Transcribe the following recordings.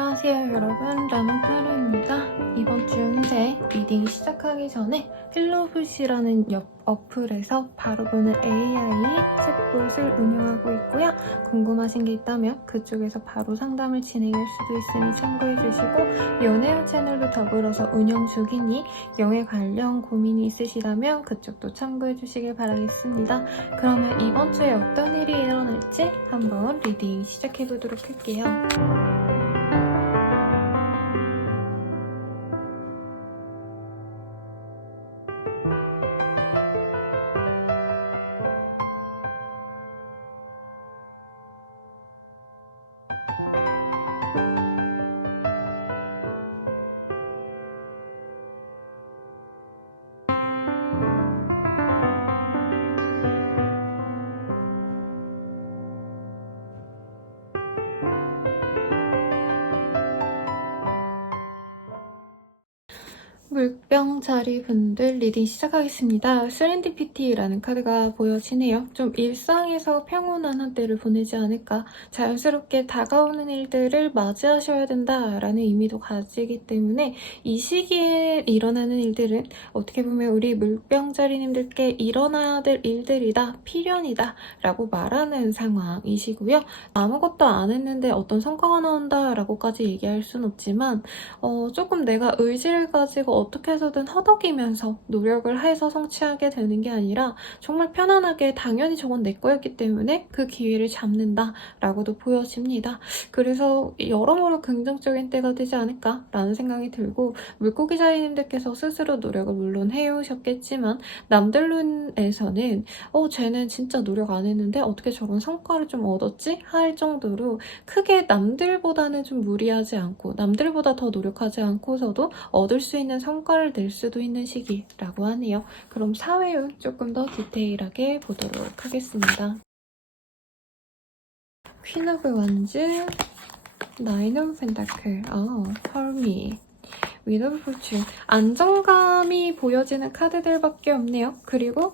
안녕하세요 여러분, 라몬타로입니다. 이번 주 운세 리딩 시작하기 전에 헬로붓이라는 어플에서 바로 보는 AI 챗봇을 운영하고 있고요. 궁금하신 게 있다면 그쪽에서 바로 상담을 진행할 수도 있으니 참고해주시고, 연애운 채널도 더불어서 운영 중이니 영애 관련 고민이 있으시다면 그쪽도 참고해주시길 바라겠습니다. 그러면 이번 주에 어떤 일이 일어날지 한번 리딩 시작해보도록 할게요. 물병자리 분들 리딩 시작하겠습니다. 세렌디피티라는 카드가 보여지네요. 좀 일상에서 평온한 한때를 보내지 않을까, 자연스럽게 다가오는 일들을 맞이하셔야 된다라는 의미도 가지기 때문에 이 시기에 일어나는 일들은 어떻게 보면 우리 물병자리님들께 일어나야 될 일들이다, 필연이다 라고 말하는 상황이시고요. 아무것도 안 했는데 어떤 성과가 나온다 라고까지 얘기할 순 없지만 조금 내가 의지를 가지고 어떻게 해서든 허덕이면서 노력을 해서 성취하게 되는 게 아니라 정말 편안하게 당연히 저건 내 거였기 때문에 그 기회를 잡는다 라고도 보여집니다. 그래서 여러모로 긍정적인 때가 되지 않을까 라는 생각이 들고, 물고기 자리님들께서 스스로 노력을 물론 해오셨겠지만 남들 눈에서는 쟤는 진짜 노력 안 했는데 어떻게 저런 성과를 좀 얻었지? 할 정도로 크게 남들보다는 좀 무리하지 않고 남들보다 더 노력하지 않고서도 얻을 수 있는 성과를 낼 수도 있는 시기라고 하네요. 그럼 사회운 조금 더 디테일하게 보도록 하겠습니다. 퀸 오브 원즈, 나인 오브 펜타클, 펄미, 위더 포춘. 안정감이 보여지는 카드들밖에 없네요. 그리고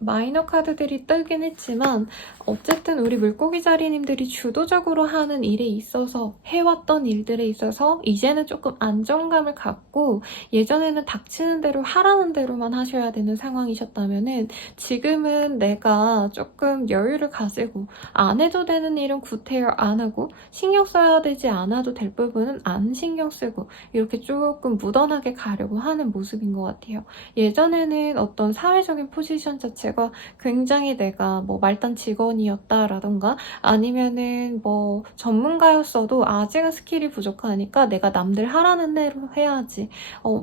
마이너 카드들이 뜨긴 했지만 어쨌든 우리 물고기 자리님들이 주도적으로 하는 일에 있어서, 해왔던 일들에 있어서 이제는 조금 안정감을 갖고, 예전에는 닥치는 대로 하라는 대로만 하셔야 되는 상황이셨다면은 지금은 내가 조금 여유를 가지고 안 해도 되는 일은 구태여 안 하고, 신경 써야 되지 않아도 될 부분은 안 신경 쓰고 이렇게 조금 무던하게 가려고 하는 모습인 것 같아요. 예전에는 어떤 사회적인 포지션 자체가 굉장히 내가 말단 직원이었다라던가 아니면은 전문가였어도 아직은 스킬이 부족하니까 내가 남들 하라는 대로 해야지,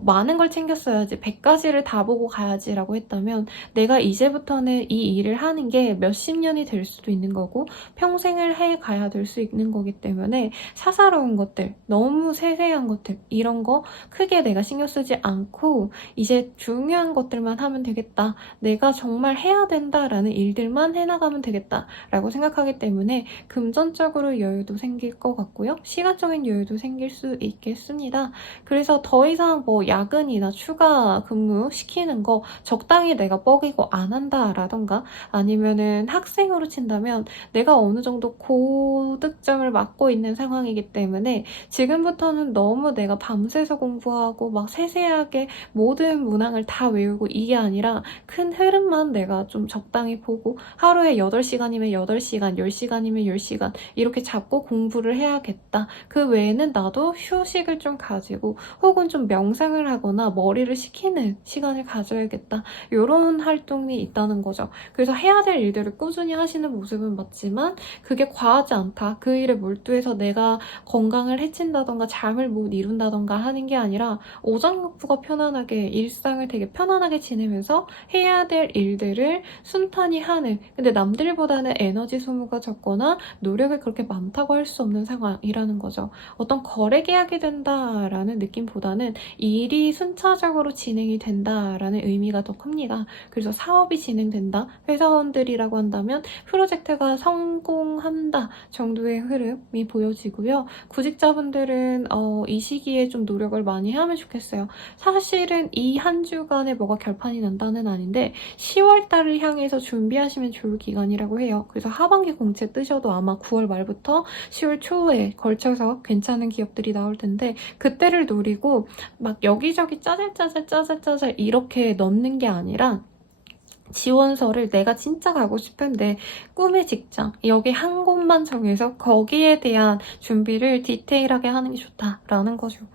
많은 걸 챙겼어야지, 100가지를 다 보고 가야지 라고 했다면, 내가 이제부터는 이 일을 하는 게 몇십 년이 될 수도 있는 거고 평생을 해 가야 될 수 있는 거기 때문에 사사로운 것들, 너무 세세한 것들, 이런 거 크게 내가 신경 쓰지 않고 이제 중요한 것들만 하면 되겠다, 내가 정말 해야 된다라는 일들만 해나가면 되겠다 라고 생각하기 때문에 금전적으로 여유도 생길 것 같고요. 시간적인 여유도 생길 수 있겠습니다. 그래서 더 이상 야근이나 추가 근무 시키는 거 적당히 내가 뻐기고 안 한다라던가, 아니면은 학생으로 친다면 내가 어느 정도 고득점을 맞고 있는 상황이기 때문에 지금부터는 너무 내가 밤새서 공부하고 막 세세하게 모든 문항을 다 외우고 이게 아니라 큰 흐름만 내가 좀 적당히 보고, 하루에 8시간이면 8시간, 10시간이면 10시간 이렇게 잡고 공부를 해야겠다. 그 외에는 나도 휴식을 좀 가지고 혹은 좀 명상을 하거나 머리를 식히는 시간을 가져야겠다. 이런 활동이 있다는 거죠. 그래서 해야 될 일들을 꾸준히 하시는 모습은 맞지만 그게 과하지 않다. 그 일에 몰두해서 내가 건강을 해친다던가 잠을 못 이룬다던가 하는 게 아니라 오장육부가 편안하게 일상을 되게 편안하게 지내면서 해야 될 일들을 순탄히 하는, 근데 남들보다는 에너지 소모가 적거나 노력이 그렇게 많다고 할 수 없는 상황이라는 거죠. 어떤 거래 계약이 된다라는 느낌보다는 일이 순차적으로 진행이 된다라는 의미가 더 큽니다. 그래서 사업이 진행된다, 회사원들이라고 한다면 프로젝트가 성공한다 정도의 흐름이 보여지고요. 구직자분들은 이 시기 시기에 좀 노력을 많이 하면 좋겠어요. 사실은 이 한 주간에 뭐가 결판이 난다는 아닌데 10월달을 향해서 준비하시면 좋을 기간이라고 해요. 그래서 하반기 공채 뜨셔도 아마 9월 말부터 10월 초에 걸쳐서 괜찮은 기업들이 나올 텐데 그때를 노리고 막 여기저기 짜잘짜잘 이렇게 넣는 게 아니라 지원서를 내가 진짜 가고 싶은데 꿈의 직장 여기 한 곳만 정해서 거기에 대한 준비를 디테일하게 하는 게 좋다라는 거죠.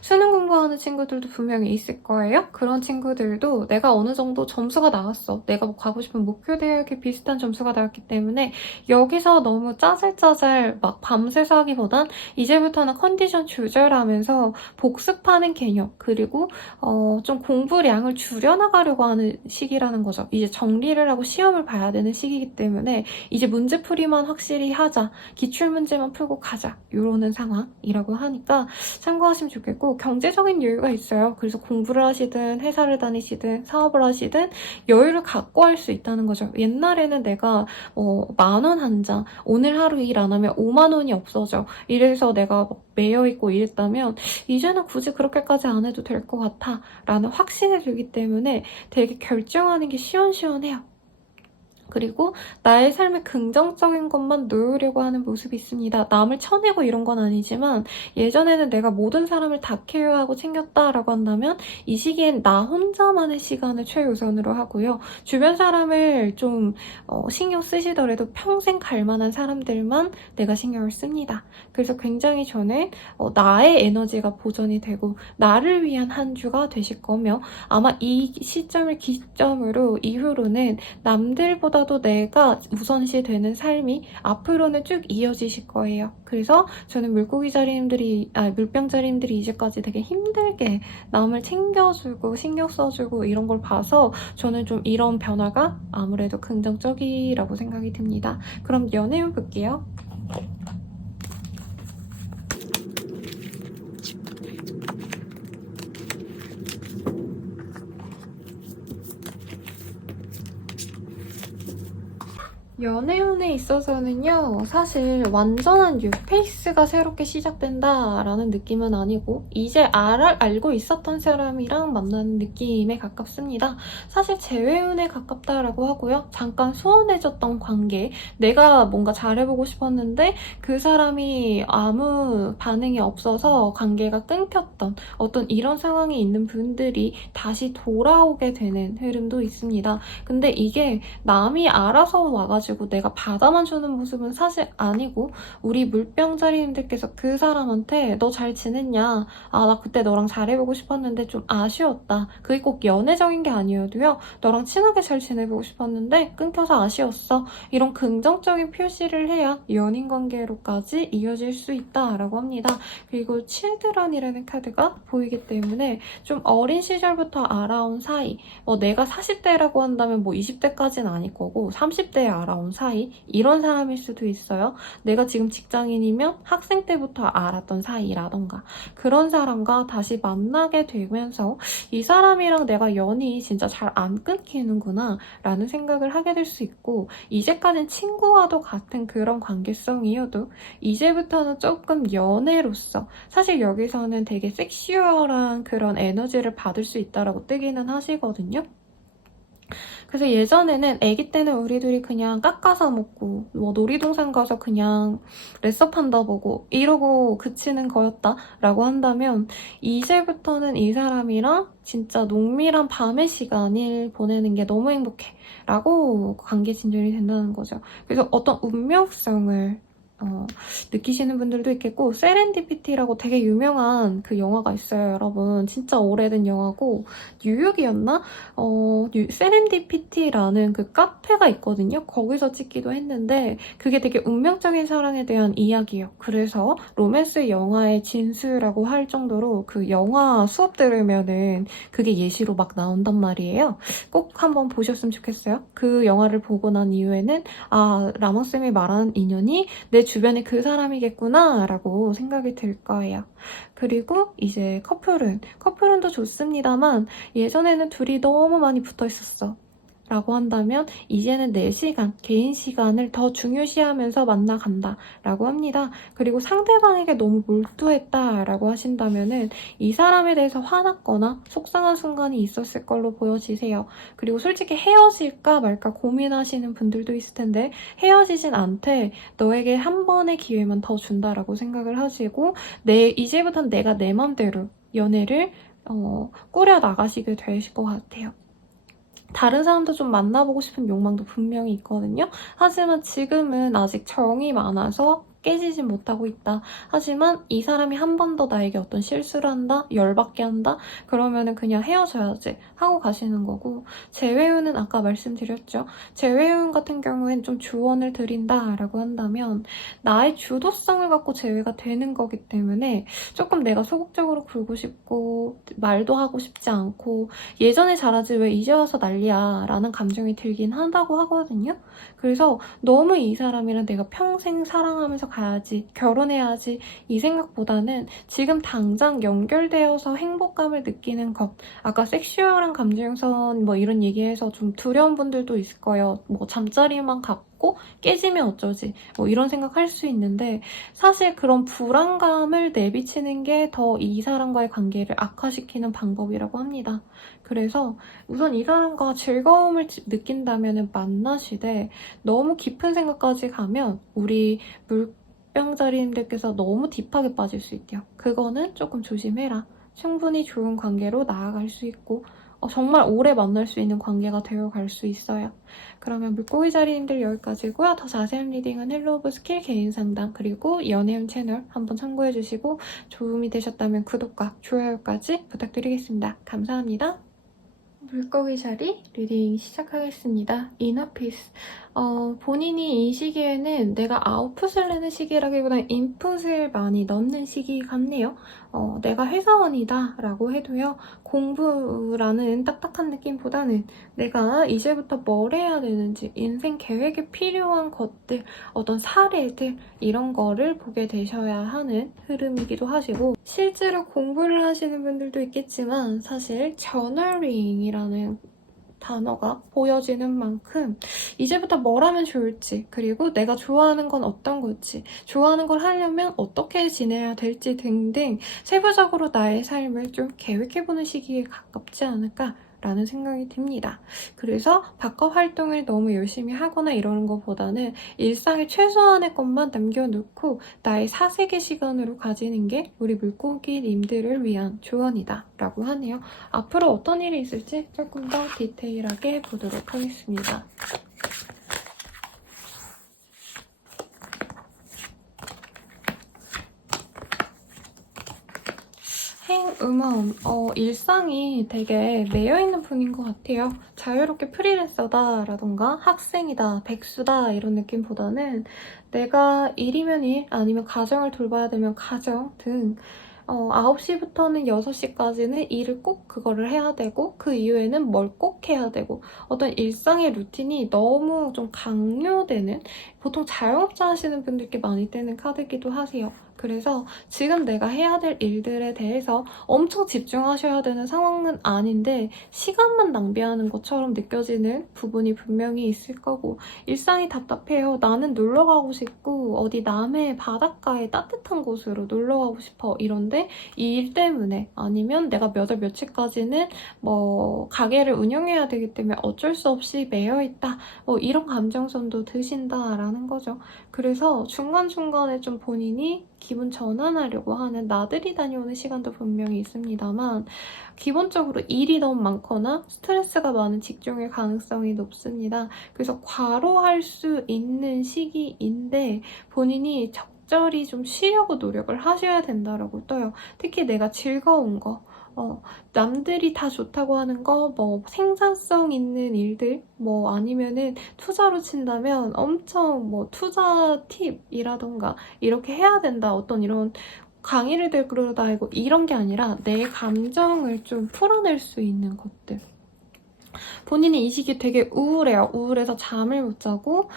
수능 공부하는 친구들도 분명히 있을 거예요. 그런 친구들도 내가 어느 정도 점수가 나왔어. 내가 뭐 가고 싶은 목표 대학에 비슷한 점수가 나왔기 때문에 여기서 너무 짜잘짜잘 막 밤새서 하기보단 이제부터는 컨디션 조절하면서 복습하는 개념 그리고 좀 공부량을 줄여나가려고 하는 시기라는 거죠. 이제 정리를 하고 시험을 봐야 되는 시기이기 때문에 이제 문제풀이만 확실히 하자. 기출문제만 풀고 가자. 이러는 상황이라고 하니까 참고하시면 좋겠고 경제적인 여유가 있어요. 그래서 공부를 하시든 회사를 다니시든 사업을 하시든 여유를 갖고 할 수 있다는 거죠. 옛날에는 내가 10,000원 한 장, 오늘 하루 일 안 하면 5만 원이 없어져. 이래서 내가 매여있고 이랬다면 이제는 굳이 그렇게까지 안 해도 될 것 같아 라는 확신이 들기 때문에 되게 결정하는 게 시원시원해요. 그리고 나의 삶에 긍정적인 것만 놓으려고 하는 모습이 있습니다. 남을 쳐내고 이런 건 아니지만 예전에는 내가 모든 사람을 다 케어하고 챙겼다라고 한다면 이 시기엔 나 혼자만의 시간을 최우선으로 하고요. 주변 사람을 좀 신경 쓰시더라도 평생 갈 만한 사람들만 내가 신경을 씁니다. 그래서 굉장히 저는 나의 에너지가 보존이 되고 나를 위한 한 주가 되실 거며 아마 이 시점을 기점으로 이후로는 남들보다도 내가 우선시 되는 삶이 앞으로는 쭉 이어지실 거예요. 그래서 저는 물병자리님들이 이제까지 되게 힘들게 남을 챙겨주고 신경 써주고 이런 걸 봐서 저는 좀 이런 변화가 아무래도 긍정적이라고 생각이 듭니다. 그럼 연애운 볼게요. 연애운에 있어서는요, 사실 완전한 뉴페이스가 새롭게 시작된다라는 느낌은 아니고 이제 알고 있었던 사람이랑 만나는 느낌에 가깝습니다. 사실 재회운에 가깝다라고 하고요. 잠깐 소원해졌던 관계, 내가 뭔가 잘해보고 싶었는데 그 사람이 아무 반응이 없어서 관계가 끊겼던 어떤 이런 상황이 있는 분들이 다시 돌아오게 되는 흐름도 있습니다. 근데 이게 남이 알아서 와가지고 내가 받아만 주는 모습은 사실 아니고 우리 물병자리님들께서 그 사람한테 너 잘 지냈냐? 아, 나 그때 너랑 잘해보고 싶었는데 좀 아쉬웠다. 그게 꼭 연애적인 게 아니어도요. 너랑 친하게 잘 지내보고 싶었는데 끊겨서 아쉬웠어. 이런 긍정적인 표시를 해야 연인 관계로까지 이어질 수 있다라고 합니다. 그리고 칠드런이라는 카드가 보이기 때문에 좀 어린 시절부터 알아온 사이 내가 40대라고 한다면 20대까지는 아닐 거고 30대에 알아온 사이 이런 사람일 수도 있어요. 내가 지금 직장인이면 학생 때부터 알았던 사이라던가 그런 사람과 다시 만나게 되면서 이 사람이랑 내가 연이 진짜 잘 안 끊기는구나 라는 생각을 하게 될 수 있고 이제까진 친구와도 같은 그런 관계성이어도 이제부터는 조금 연애로서 사실 여기서는 되게 섹슈얼한 그런 에너지를 받을 수 있다라고 뜨기는 하시거든요. 그래서 예전에는 아기 때는 우리 둘이 그냥 깎아서 먹고 놀이동산 가서 그냥 레서 판다 보고 이러고 그치는 거였다라고 한다면 이제부터는 이 사람이랑 진짜 농밀한 밤의 시간을 보내는 게 너무 행복해 라고 관계 진전이 된다는 거죠. 그래서 어떤 운명성을 느끼시는 분들도 있겠고 세렌디피티라고 되게 유명한 그 영화가 있어요, 여러분. 진짜 오래된 영화고 뉴욕이었나? 세렌디피티라는 그 카페가 있거든요. 거기서 찍기도 했는데 그게 되게 운명적인 사랑에 대한 이야기예요. 그래서 로맨스 영화의 진수라고 할 정도로 그 영화 수업 들으면은 그게 예시로 막 나온단 말이에요. 꼭 한번 보셨으면 좋겠어요. 그 영화를 보고 난 이후에는 아, 라몬쌤이 말하는 인연이 내 주변에 그 사람이겠구나 라고 생각이 들 거예요. 그리고 이제 커플운도 좋습니다만 예전에는 둘이 너무 많이 붙어 있었어. 라고 한다면 이제는 내 시간, 개인 시간을 더 중요시하면서 만나간다 라고 합니다. 그리고 상대방에게 너무 몰두했다 라고 하신다면은 이 사람에 대해서 화났거나 속상한 순간이 있었을 걸로 보여지세요. 그리고 솔직히 헤어질까 말까 고민하시는 분들도 있을 텐데 헤어지진 않되 너에게 한 번의 기회만 더 준다라고 생각을 하시고 이제부터는 내가 내 맘대로 연애를 꾸려 나가시게 되실 것 같아요. 다른 사람도 좀 만나보고 싶은 욕망도 분명히 있거든요. 하지만 지금은 아직 정이 많아서 깨지진 못하고 있다. 하지만 이 사람이 한 번 더 나에게 어떤 실수를 한다? 열받게 한다? 그러면은 그냥 헤어져야지 하고 가시는 거고, 재회운은 아까 말씀드렸죠. 재회운 같은 경우엔 좀 조언을 드린다라고 한다면 나의 주도성을 갖고 재회가 되는 거기 때문에 조금 내가 소극적으로 굴고 싶고 말도 하고 싶지 않고 예전에 잘하지 왜 이제 와서 난리야 라는 감정이 들긴 한다고 하거든요. 그래서 너무 이 사람이랑 내가 평생 사랑하면서 가야지, 결혼해야지 이 생각보다는 지금 당장 연결되어서 행복감을 느끼는 것, 아까 섹슈얼한 감정선 뭐 이런 얘기해서 좀 두려운 분들도 있을 거예요. 뭐 잠자리만 갖고 깨지면 어쩌지 뭐 이런 생각할 수 있는데 사실 그런 불안감을 내비치는 게 더 이 사람과의 관계를 악화시키는 방법이라고 합니다. 그래서 우선 이 사람과 즐거움을 느낀다면 만나시되 너무 깊은 생각까지 가면 우리 물병자리님들께서 너무 딥하게 빠질 수 있대요. 그거는 조금 조심해라. 충분히 좋은 관계로 나아갈 수 있고 정말 오래 만날 수 있는 관계가 되어갈 수 있어요. 그러면 물고기 자리님들 여기까지고요. 더 자세한 리딩은 헬로 오브 스킬 개인 상담 그리고 연애운 채널 한번 참고해주시고 도움이 되셨다면 구독과 좋아요까지 부탁드리겠습니다. 감사합니다. 물고기 자리 리딩 시작하겠습니다. 이너피스. 본인이 이 시기에는 내가 아웃풋을 내는 시기라기보다는 인풋을 많이 넣는 시기 같네요. 내가 회사원이다 라고 해도요. 공부라는 딱딱한 느낌보다는 내가 이제부터 뭘 해야 되는지 인생 계획에 필요한 것들, 어떤 사례들 이런 거를 보게 되셔야 하는 흐름이기도 하시고 실제로 공부를 하시는 분들도 있겠지만 사실 저널링이라는 단어가 보여지는 만큼 이제부터 뭘 하면 좋을지 그리고 내가 좋아하는 건 어떤 걸지 좋아하는 걸 하려면 어떻게 지내야 될지 등등 세부적으로 나의 삶을 좀 계획해보는 시기에 가깝지 않을까 라는 생각이 듭니다. 그래서 바깥 활동을 너무 열심히 하거나 이러는 것보다는 일상의 최소한의 것만 남겨놓고 나의 사색의 시간으로 가지는 게 우리 물고기님들을 위한 조언이다 라고 하네요. 앞으로 어떤 일이 있을지 조금 더 디테일하게 보도록 하겠습니다. 행음원, 일상이 되게 매여있는 분인 것 같아요. 자유롭게 프리랜서다라던가 학생이다, 백수다 이런 느낌보다는 내가 일이면 일, 아니면 가정을 돌봐야 되면 가정 등 9시부터는 6시까지는 일을 꼭 그거를 해야 되고 그 이후에는 뭘 꼭 해야 되고 어떤 일상의 루틴이 너무 좀 강요되는 보통 자영업자 하시는 분들께 많이 뜨는 카드이기도 하세요. 그래서 지금 내가 해야 될 일들에 대해서 엄청 집중하셔야 되는 상황은 아닌데 시간만 낭비하는 것처럼 느껴지는 부분이 분명히 있을 거고 일상이 답답해요. 나는 놀러 가고 싶고 어디 남해 바닷가에 따뜻한 곳으로 놀러 가고 싶어 이런데 이 일 때문에 아니면 내가 몇 월 며칠까지는 뭐 가게를 운영해야 되기 때문에 어쩔 수 없이 매여있다 뭐 이런 감정선도 드신다라는 거죠. 그래서 중간중간에 좀 본인이 기분 전환하려고 하는 나들이 다녀오는 시간도 분명히 있습니다만 기본적으로 일이 너무 많거나 스트레스가 많은 직종일 가능성이 높습니다. 그래서 과로할 수 있는 시기인데 본인이 적절히 좀 쉬려고 노력을 하셔야 된다라고 떠요. 특히 내가 즐거운 거 남들이 다 좋다고 하는 거, 뭐 생산성 있는 일들, 뭐 아니면은 투자로 친다면 엄청 뭐 투자 팁이라던가 이렇게 해야 된다. 어떤 이런 강의를 들으러 다니고 이런 게 아니라 내 감정을 좀 풀어낼 수 있는 것들. 본인이 이 시기 되게 우울해요. 우울해서 잠을 못 자고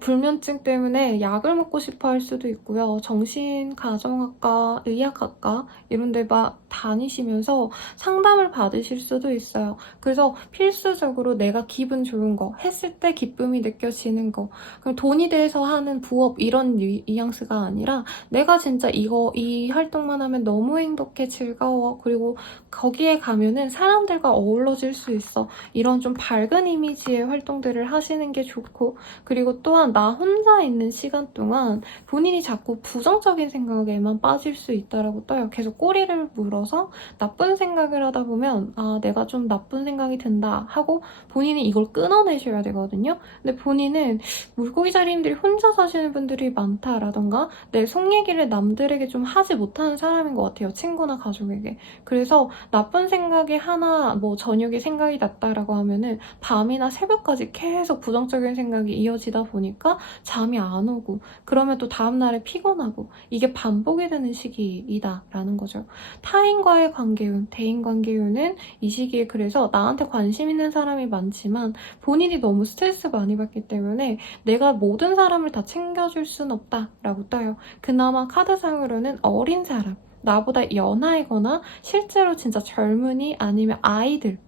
불면증 때문에 약을 먹고 싶어 할 수도 있고요. 정신가정학과, 의학학과 이런 데 다니시면서 상담을 받으실 수도 있어요. 그래서 필수적으로 내가 기분 좋은 거, 했을 때 기쁨이 느껴지는 거, 그럼 돈이 돼서 하는 부업 이런 뉘앙스가 아니라 내가 진짜 이 활동만 하면 너무 행복해, 즐거워. 그리고 거기에 가면은 사람들과 어우러질 수 있어. 이런 좀 밝은 이미지의 활동들을 하시는 게 좋고, 그리고 또한 나 혼자 있는 시간 동안 본인이 자꾸 부정적인 생각에만 빠질 수 있다라고 떠요. 계속 꼬리를 물어서 나쁜 생각을 하다 보면 아, 내가 좀 나쁜 생각이 든다 하고 본인이 이걸 끊어내셔야 되거든요. 근데 본인은 물고기자리님들이 혼자 사시는 분들이 많다라던가 내 속 얘기를 남들에게 좀 하지 못하는 사람인 것 같아요. 친구나 가족에게. 그래서 나쁜 생각이 하나 뭐 저녁에 생각이 났다라고 하면은 밤이나 새벽까지 계속 부정적인 생각이 이어지다 보니까 잠이 안 오고 그러면 또 다음날에 피곤하고 이게 반복이 되는 시기이다라는 거죠. 타인과의 관계운, 대인관계운은 이 시기에 그래서 나한테 관심 있는 사람이 많지만 본인이 너무 스트레스 많이 받기 때문에 내가 모든 사람을 다 챙겨줄 순 없다라고 떠요. 그나마 카드상으로는 어린 사람, 나보다 연하이거나 실제로 진짜 젊은이 아니면 아이들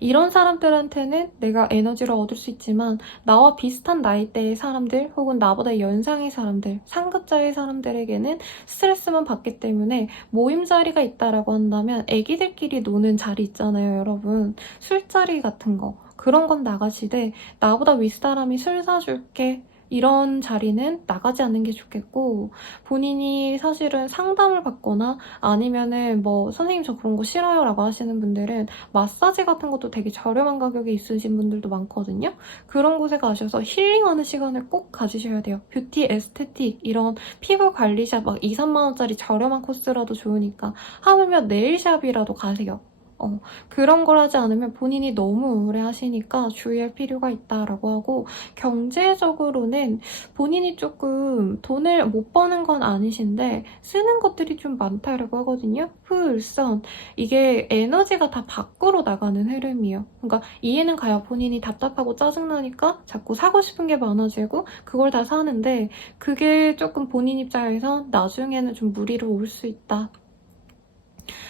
이런 사람들한테는 내가 에너지를 얻을 수 있지만 나와 비슷한 나이대의 사람들 혹은 나보다 연상의 사람들, 상급자의 사람들에게는 스트레스만 받기 때문에 모임 자리가 있다라고 한다면 애기들끼리 노는 자리 있잖아요, 여러분. 술자리 같은 거. 그런 건 나가시되 나보다 윗사람이 술 사줄게. 이런 자리는 나가지 않는 게 좋겠고 본인이 사실은 상담을 받거나 아니면은 뭐 선생님 저 그런 거 싫어요 라고 하시는 분들은 마사지 같은 것도 되게 저렴한 가격에 있으신 분들도 많거든요. 그런 곳에 가셔서 힐링하는 시간을 꼭 가지셔야 돼요. 뷰티, 에스테틱 이런 피부 관리샵 막 2, 3만 원짜리 저렴한 코스라도 좋으니까 하물며 네일샵이라도 가세요. 그런 걸 하지 않으면 본인이 너무 우울해하시니까 주의할 필요가 있다라고 하고 경제적으로는 본인이 조금 돈을 못 버는 건 아니신데 쓰는 것들이 좀 많다라고 하거든요. 후일선 이게 에너지가 다 밖으로 나가는 흐름이에요. 그러니까 이해는 가요. 본인이 답답하고 짜증나니까 자꾸 사고 싶은 게 많아지고 그걸 다 사는데 그게 조금 본인 입장에서 나중에는 좀 무리로 올 수 있다.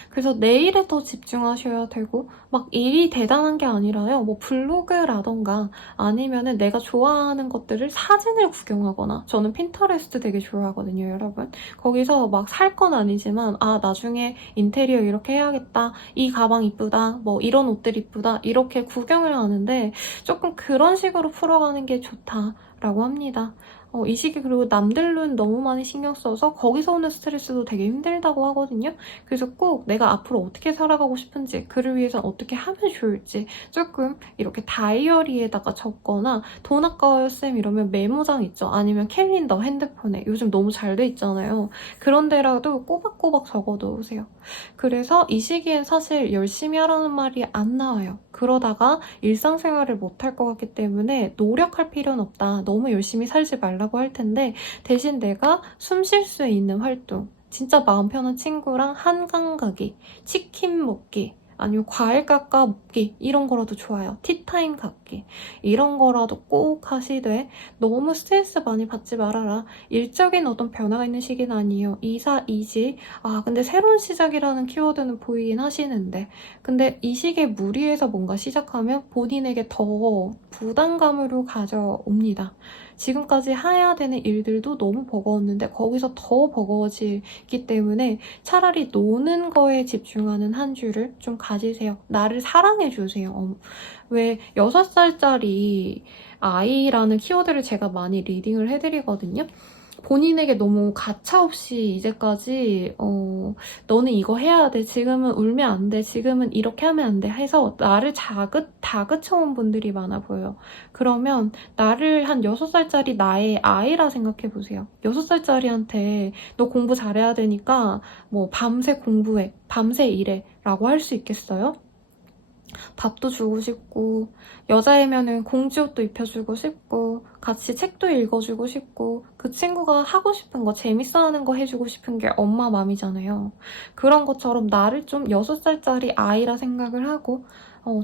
그래서 내일에 더 집중하셔야 되고 막 일이 대단한 게 아니라요. 뭐 블로그라던가 아니면은 내가 좋아하는 것들을 사진을 구경하거나 저는 핀터레스트 되게 좋아하거든요, 여러분. 거기서 막 살 건 아니지만 아, 나중에 인테리어 이렇게 해야겠다. 이 가방 이쁘다. 뭐 이런 옷들 이쁘다. 이렇게 구경을 하는데 조금 그런 식으로 풀어가는 게 좋다라고 합니다. 이 시기 그리고 남들 눈 너무 많이 신경 써서 거기서 오는 스트레스도 되게 힘들다고 하거든요. 그래서 꼭 내가 앞으로 어떻게 살아가고 싶은지 그를 위해서 어떻게 하면 좋을지 조금 이렇게 다이어리에다가 적거나 돈 아까워요 쌤 이러면 메모장 있죠. 아니면 캘린더 핸드폰에 요즘 너무 잘 돼 있잖아요. 그런 데라도 꼬박꼬박 적어놓으세요. 그래서 이 시기엔 사실 열심히 하라는 말이 안 나와요. 그러다가 일상생활을 못할 것 같기 때문에 노력할 필요는 없다. 너무 열심히 살지 말라고 할 텐데 대신 내가 숨 쉴 수 있는 활동 진짜 마음 편한 친구랑 한강 가기, 치킨 먹기, 아니면 과일 깎아 먹기 이런 거라도 좋아요. 티타임 갖기 이런 거라도 꼭 하시되 너무 스트레스 많이 받지 말아라. 일적인 어떤 변화가 있는 시기는 아니에요. 이사, 이직 근데 새로운 시작이라는 키워드는 보이긴 하시는데 근데 이 시기에 무리해서 뭔가 시작하면 본인에게 더 부담감으로 가져옵니다. 지금까지 해야 되는 일들도 너무 버거웠는데 거기서 더 버거워지기 때문에 차라리 노는 거에 집중하는 한 주를 좀 가지세요. 나를 사랑해주세요. 왜 6살짜리 아이라는 키워드를 제가 많이 리딩을 해드리거든요. 본인에게 너무 가차없이 이제까지 너는 이거 해야 돼. 지금은 울면 안 돼. 지금은 이렇게 하면 안 돼. 해서 나를 다그쳐온 분들이 많아 보여요. 그러면 나를 한 6살짜리 나의 아이라 생각해보세요. 6살짜리한테 너 공부 잘해야 되니까 뭐 밤새 공부해. 밤새 일해. 라고 할 수 있겠어요? 밥도 주고 싶고 여자이면은 공주옷도 입혀주고 싶고 같이 책도 읽어주고 싶고 그 친구가 하고 싶은 거 재밌어하는 거 해주고 싶은 게 엄마 맘이잖아요. 그런 것처럼 나를 좀 6살짜리 아이라 생각을 하고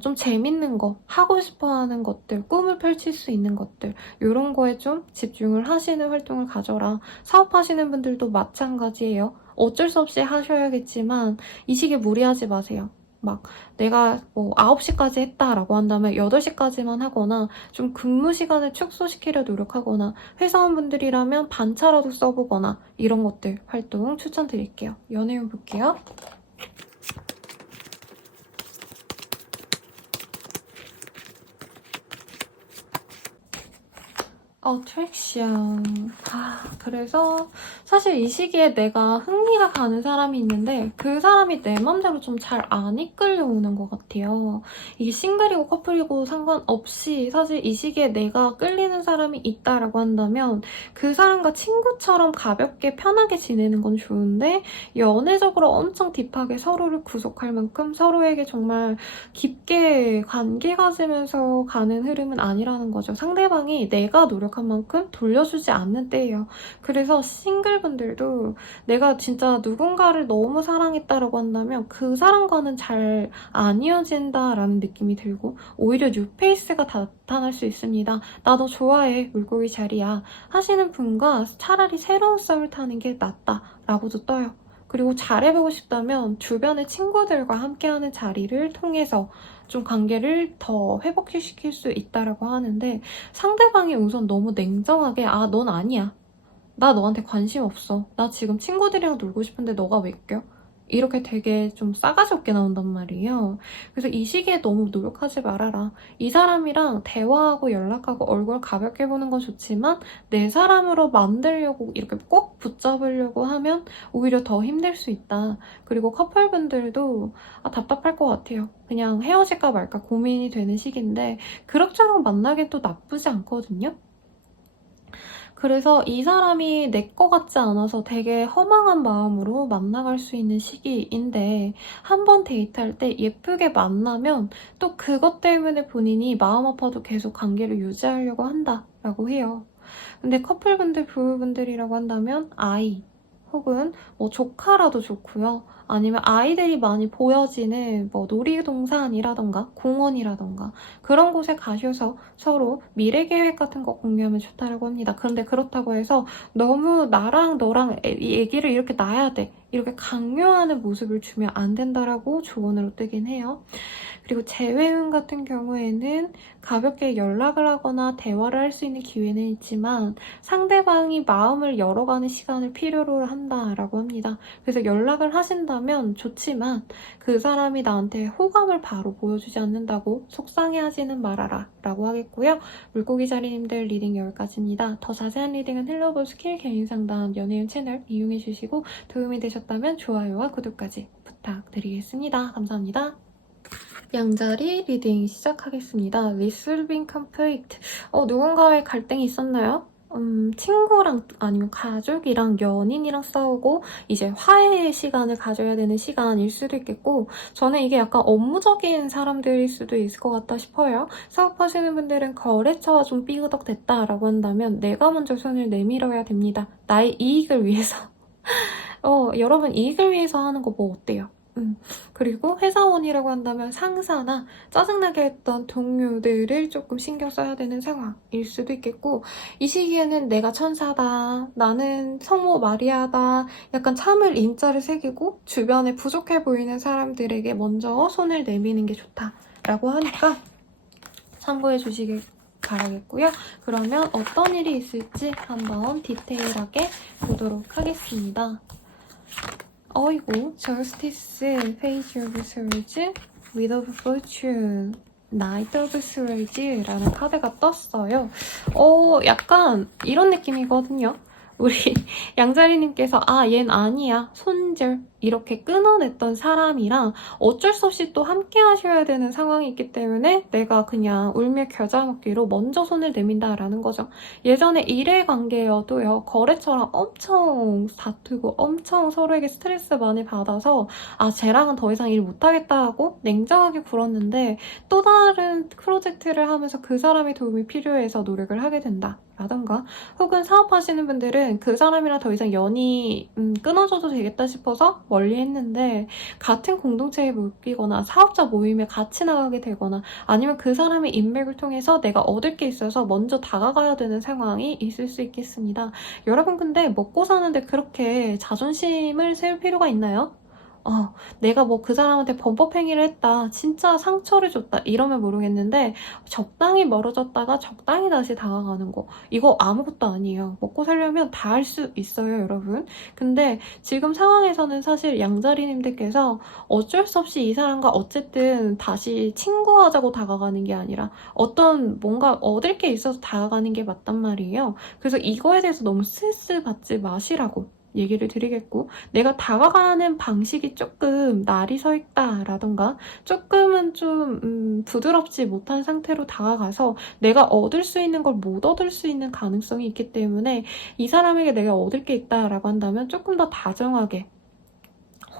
좀 재밌는 거, 하고 싶어 하는 것들, 꿈을 펼칠 수 있는 것들, 이런 거에 좀 집중을 하시는 활동을 가져라. 사업하시는 분들도 마찬가지예요. 어쩔 수 없이 하셔야겠지만 이 시기에 무리하지 마세요. 막 내가 뭐 9시까지 했다라고 한다면 8시까지만 하거나 좀 근무 시간을 축소시키려 노력하거나 회사원분들이라면 반차라도 써보거나 이런 것들 활동 추천드릴게요. 연애운 볼게요. 어트랙션. 그래서 사실 이 시기에 내가 흥미가 가는 사람이 있는데 그 사람이 내 맘대로 좀 잘 안 이끌려오는 것 같아요. 이게 싱글이고 커플이고 상관없이 사실 이 시기에 내가 끌리는 사람이 있다라고 한다면 그 사람과 친구처럼 가볍게 편하게 지내는 건 좋은데 연애적으로 엄청 딥하게 서로를 구속할 만큼 서로에게 정말 깊게 관계 가지면서 가는 흐름은 아니라는 거죠. 상대방이 내가 노력한 만큼 돌려주지 않는 때예요. 그래서 싱글분들도 내가 진짜 누군가를 너무 사랑했다라고 한다면 그 사람과는 잘 안 이어진다라는 느낌이 들고 오히려 뉴페이스가 나타날 수 있습니다. 나 너 좋아해, 물고기 자리야 하시는 분과 차라리 새로운 썸을 타는 게 낫다라고도 떠요. 그리고 잘해보고 싶다면 주변의 친구들과 함께하는 자리를 통해서 좀 관계를 더 회복시킬 수 있다고 하는데 상대방이 우선 너무 냉정하게 넌 아니야. 나 너한테 관심 없어. 나 지금 친구들이랑 놀고 싶은데 너가 왜 껴? 이렇게 되게 좀 싸가지 없게 나온단 말이에요. 그래서 이 시기에 너무 노력하지 말아라. 이 사람이랑 대화하고 연락하고 얼굴 가볍게 보는 건 좋지만 내 사람으로 만들려고 이렇게 꼭 붙잡으려고 하면 오히려 더 힘들 수 있다. 그리고 커플분들도 답답할 것 같아요. 그냥 헤어질까 말까 고민이 되는 시기인데 그럭저럭 만나긴 또 나쁘지 않거든요. 그래서 이 사람이 내 거 같지 않아서 되게 허망한 마음으로 만나갈 수 있는 시기인데 한 번 데이트할 때 예쁘게 만나면 또 그것 때문에 본인이 마음 아파도 계속 관계를 유지하려고 한다라고 해요. 근데 커플분들, 부부분들이라고 한다면 아이 혹은 뭐 조카라도 좋고요. 아니면 아이들이 많이 보여지는 뭐 놀이동산이라던가 공원이라던가 그런 곳에 가셔서 서로 미래 계획 같은 거 공유하면 좋다고 합니다. 그런데 그렇다고 해서 너무 나랑 너랑 얘기를 이렇게 놔야 돼. 이렇게 강요하는 모습을 주면 안 된다라고 조언으로 뜨긴 해요. 그리고 재회운 같은 경우에는 가볍게 연락을 하거나 대화를 할 수 있는 기회는 있지만 상대방이 마음을 열어가는 시간을 필요로 한다라고 합니다. 그래서 연락을 하신다면 좋지만 그 사람이 나한테 호감을 바로 보여주지 않는다고 속상해하지는 말아라 라고 하겠고요. 물고기 자리님들 리딩 여기까지입니다. 더 자세한 리딩은 힐러볼 스킬 개인상담 연예인 채널 이용해주시고 도움이 되셨다면 좋아요와 구독까지 부탁드리겠습니다. 감사합니다. 양자리 리딩 시작하겠습니다. Resolving conflict. 누군가의 갈등이 있었나요? 친구랑 아니면 가족이랑 연인이랑 싸우고 이제 화해의 시간을 가져야 되는 시간일 수도 있겠고 저는 이게 약간 업무적인 사람들일 수도 있을 것 같다 싶어요. 사업하시는 분들은 거래처와 좀 삐그덕댔다라고 한다면 내가 먼저 손을 내밀어야 됩니다. 나의 이익을 위해서. 여러분 이익을 위해서 하는 거 뭐 어때요? 그리고 회사원이라고 한다면 상사나 짜증나게 했던 동료들을 조금 신경 써야 되는 상황일 수도 있겠고 이 시기에는 내가 천사다, 나는 성모 마리아다 약간 참을 인자를 새기고 주변에 부족해 보이는 사람들에게 먼저 손을 내미는 게 좋다라고 하니까 참고해 주시길 바라겠고요. 그러면 어떤 일이 있을지 한번 디테일하게 보도록 하겠습니다. 어이구, 저스티스, 페이지 오브 스월즈, 위드 오브 포춘, 나이트 오브 스월즈라는 카드가 떴어요. 약간 이런 느낌이거든요. 우리 양자리님께서 얘는 아니야, 손절 이렇게 끊어냈던 사람이랑 어쩔 수 없이 또 함께 하셔야 되는 상황이 있기 때문에 내가 그냥 울며 겨자 먹기로 먼저 손을 내민다라는 거죠. 예전에 일의 관계여도요. 거래처랑 엄청 다투고 엄청 서로에게 스트레스 많이 받아서 쟤랑은 더 이상 일 못하겠다 하고 냉정하게 굴었는데 또 다른 프로젝트를 하면서 그 사람의 도움이 필요해서 노력을 하게 된다. 라던가 혹은 사업하시는 분들은 그 사람이랑 더 이상 연이 끊어져도 되겠다 싶어서 멀리 했는데 같은 공동체에 묶이거나 사업자 모임에 같이 나가게 되거나 아니면 그 사람의 인맥을 통해서 내가 얻을 게 있어서 먼저 다가가야 되는 상황이 있을 수 있겠습니다. 여러분 근데 먹고 사는데 그렇게 자존심을 세울 필요가 있나요? 내가 뭐 그 사람한테 범법행위를 했다, 진짜 상처를 줬다 이러면 모르겠는데 적당히 멀어졌다가 적당히 다시 다가가는 거 이거 아무것도 아니에요. 먹고 살려면 다 할 수 있어요, 여러분. 근데 지금 상황에서는 사실 양자리님들께서 어쩔 수 없이 이 사람과 어쨌든 다시 친구하자고 다가가는 게 아니라 어떤 뭔가 얻을 게 있어서 다가가는 게 맞단 말이에요. 그래서 이거에 대해서 너무 스트레스 받지 마시라고 얘기를 드리겠고, 내가 다가가는 방식이 조금 날이 서 있다라던가 조금은 좀 부드럽지 못한 상태로 다가가서 내가 얻을 수 있는 걸 못 얻을 수 있는 가능성이 있기 때문에 이 사람에게 내가 얻을 게 있다라고 한다면 조금 더 다정하게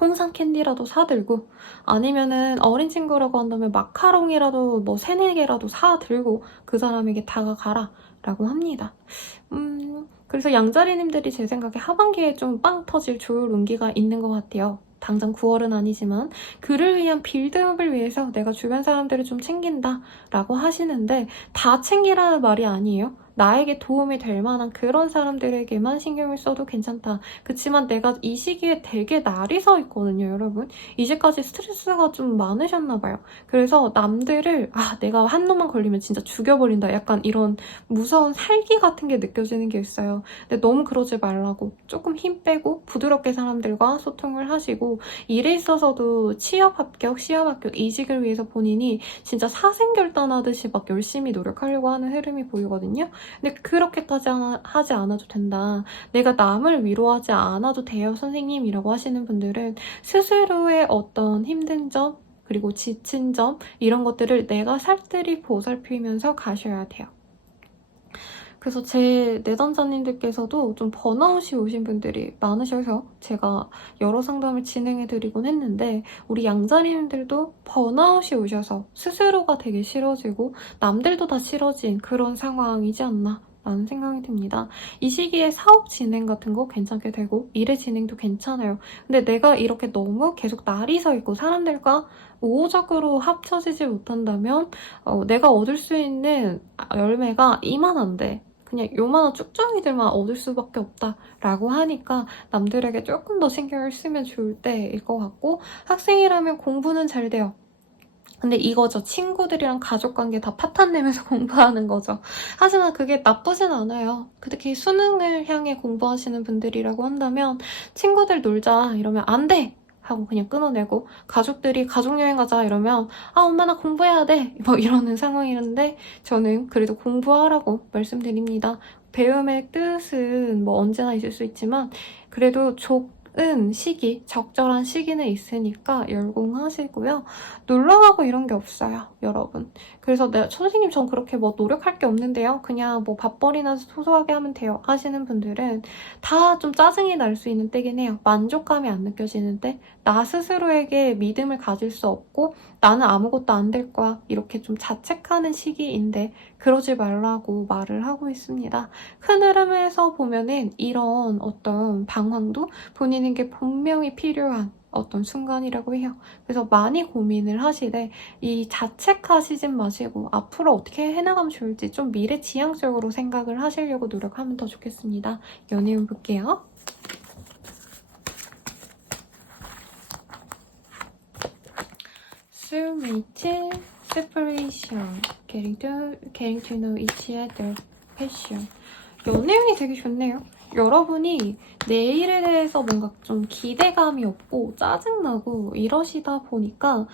홍삼 캔디라도 사들고 아니면은 어린 친구라고 한다면 마카롱이라도 뭐 3-4개라도 사들고 그 사람에게 다가가라 라고 합니다. 그래서 양자리님들이 제 생각에 하반기에 좀 빵 터질 좋을 운기가 있는 것 같아요. 당장 9월은 아니지만 그를 위한 빌드업을 위해서 내가 주변 사람들을 좀 챙긴다 라고 하시는데 다 챙기라는 말이 아니에요. 나에게 도움이 될 만한 그런 사람들에게만 신경을 써도 괜찮다. 그치만 내가 이 시기에 되게 날이 서 있거든요, 여러분. 이제까지 스트레스가 좀 많으셨나 봐요. 그래서 남들을 내가 한 놈만 걸리면 진짜 죽여버린다. 약간 이런 무서운 살기 같은 게 느껴지는 게 있어요. 근데 너무 그러지 말라고. 조금 힘 빼고 부드럽게 사람들과 소통을 하시고 일에 있어서도 취업 합격, 시험 합격, 이직을 위해서 본인이 진짜 사생결단하듯이 막 열심히 노력하려고 하는 흐름이 보이거든요. 근데 그렇게까지 하지 않아도 된다. 내가 남을 위로하지 않아도 돼요, 선생님이라고 하시는 분들은 스스로의 어떤 힘든 점, 그리고 지친 점, 이런 것들을 내가 살뜰히 보살피면서 가셔야 돼요. 그래서 제 내담자님들께서도 좀 번아웃이 오신 분들이 많으셔서 제가 여러 상담을 진행해드리곤 했는데 우리 양자리님들도 번아웃이 오셔서 스스로가 되게 싫어지고 남들도 다 싫어진 그런 상황이지 않나 라는 생각이 듭니다. 이 시기에 사업 진행 같은 거 괜찮게 되고 일의 진행도 괜찮아요. 근데 내가 이렇게 너무 계속 날이 서 있고 사람들과 우호적으로 합쳐지지 못한다면 내가 얻을 수 있는 열매가 이만한데 그냥 요만한 쭉정이들만 얻을 수밖에 없다라고 하니까 남들에게 조금 더 신경을 쓰면 좋을 때일 것 같고 학생이라면 공부는 잘 돼요. 근데 이거죠. 친구들이랑 가족관계 다 파탄내면서 공부하는 거죠. 하지만 그게 나쁘진 않아요. 특히 수능을 향해 공부하시는 분들이라고 한다면 친구들 놀자 이러면 안 돼! 하고 그냥 끊어내고 가족들이 가족여행 가자 이러면 엄마 나 공부해야 돼! 뭐 이러는 상황이는데 저는 그래도 공부하라고 말씀드립니다. 배움의 뜻은 뭐 언제나 있을 수 있지만 그래도 시기, 적절한 시기는 있으니까 열공하시고요. 놀러가고 이런 게 없어요, 여러분. 그래서 선생님 전 그렇게 뭐 노력할 게 없는데요. 그냥 뭐 밥벌이나 소소하게 하면 돼요 하시는 분들은 다 좀 짜증이 날 수 있는 때긴 해요. 만족감이 안 느껴지는 때, 나 스스로에게 믿음을 가질 수 없고 나는 아무것도 안 될 거야 이렇게 좀 자책하는 시기인데 그러지 말라고 말을 하고 있습니다. 큰 흐름에서 보면은 이런 어떤 방황도 본인에게 분명히 필요한 어떤 순간이라고 해요. 그래서 많이 고민을 하시되 이 자책하시지 마시고 앞으로 어떻게 해나가면 좋을지 좀 미래지향적으로 생각을 하시려고 노력하면 더 좋겠습니다. 연애운 볼게요. soulmate, separation, getting to know each other, passion. 연애운이 되게 좋네요. 여러분이 내일에 대해서 뭔가 좀 기대감이 없고 짜증나고 이러시다 보니까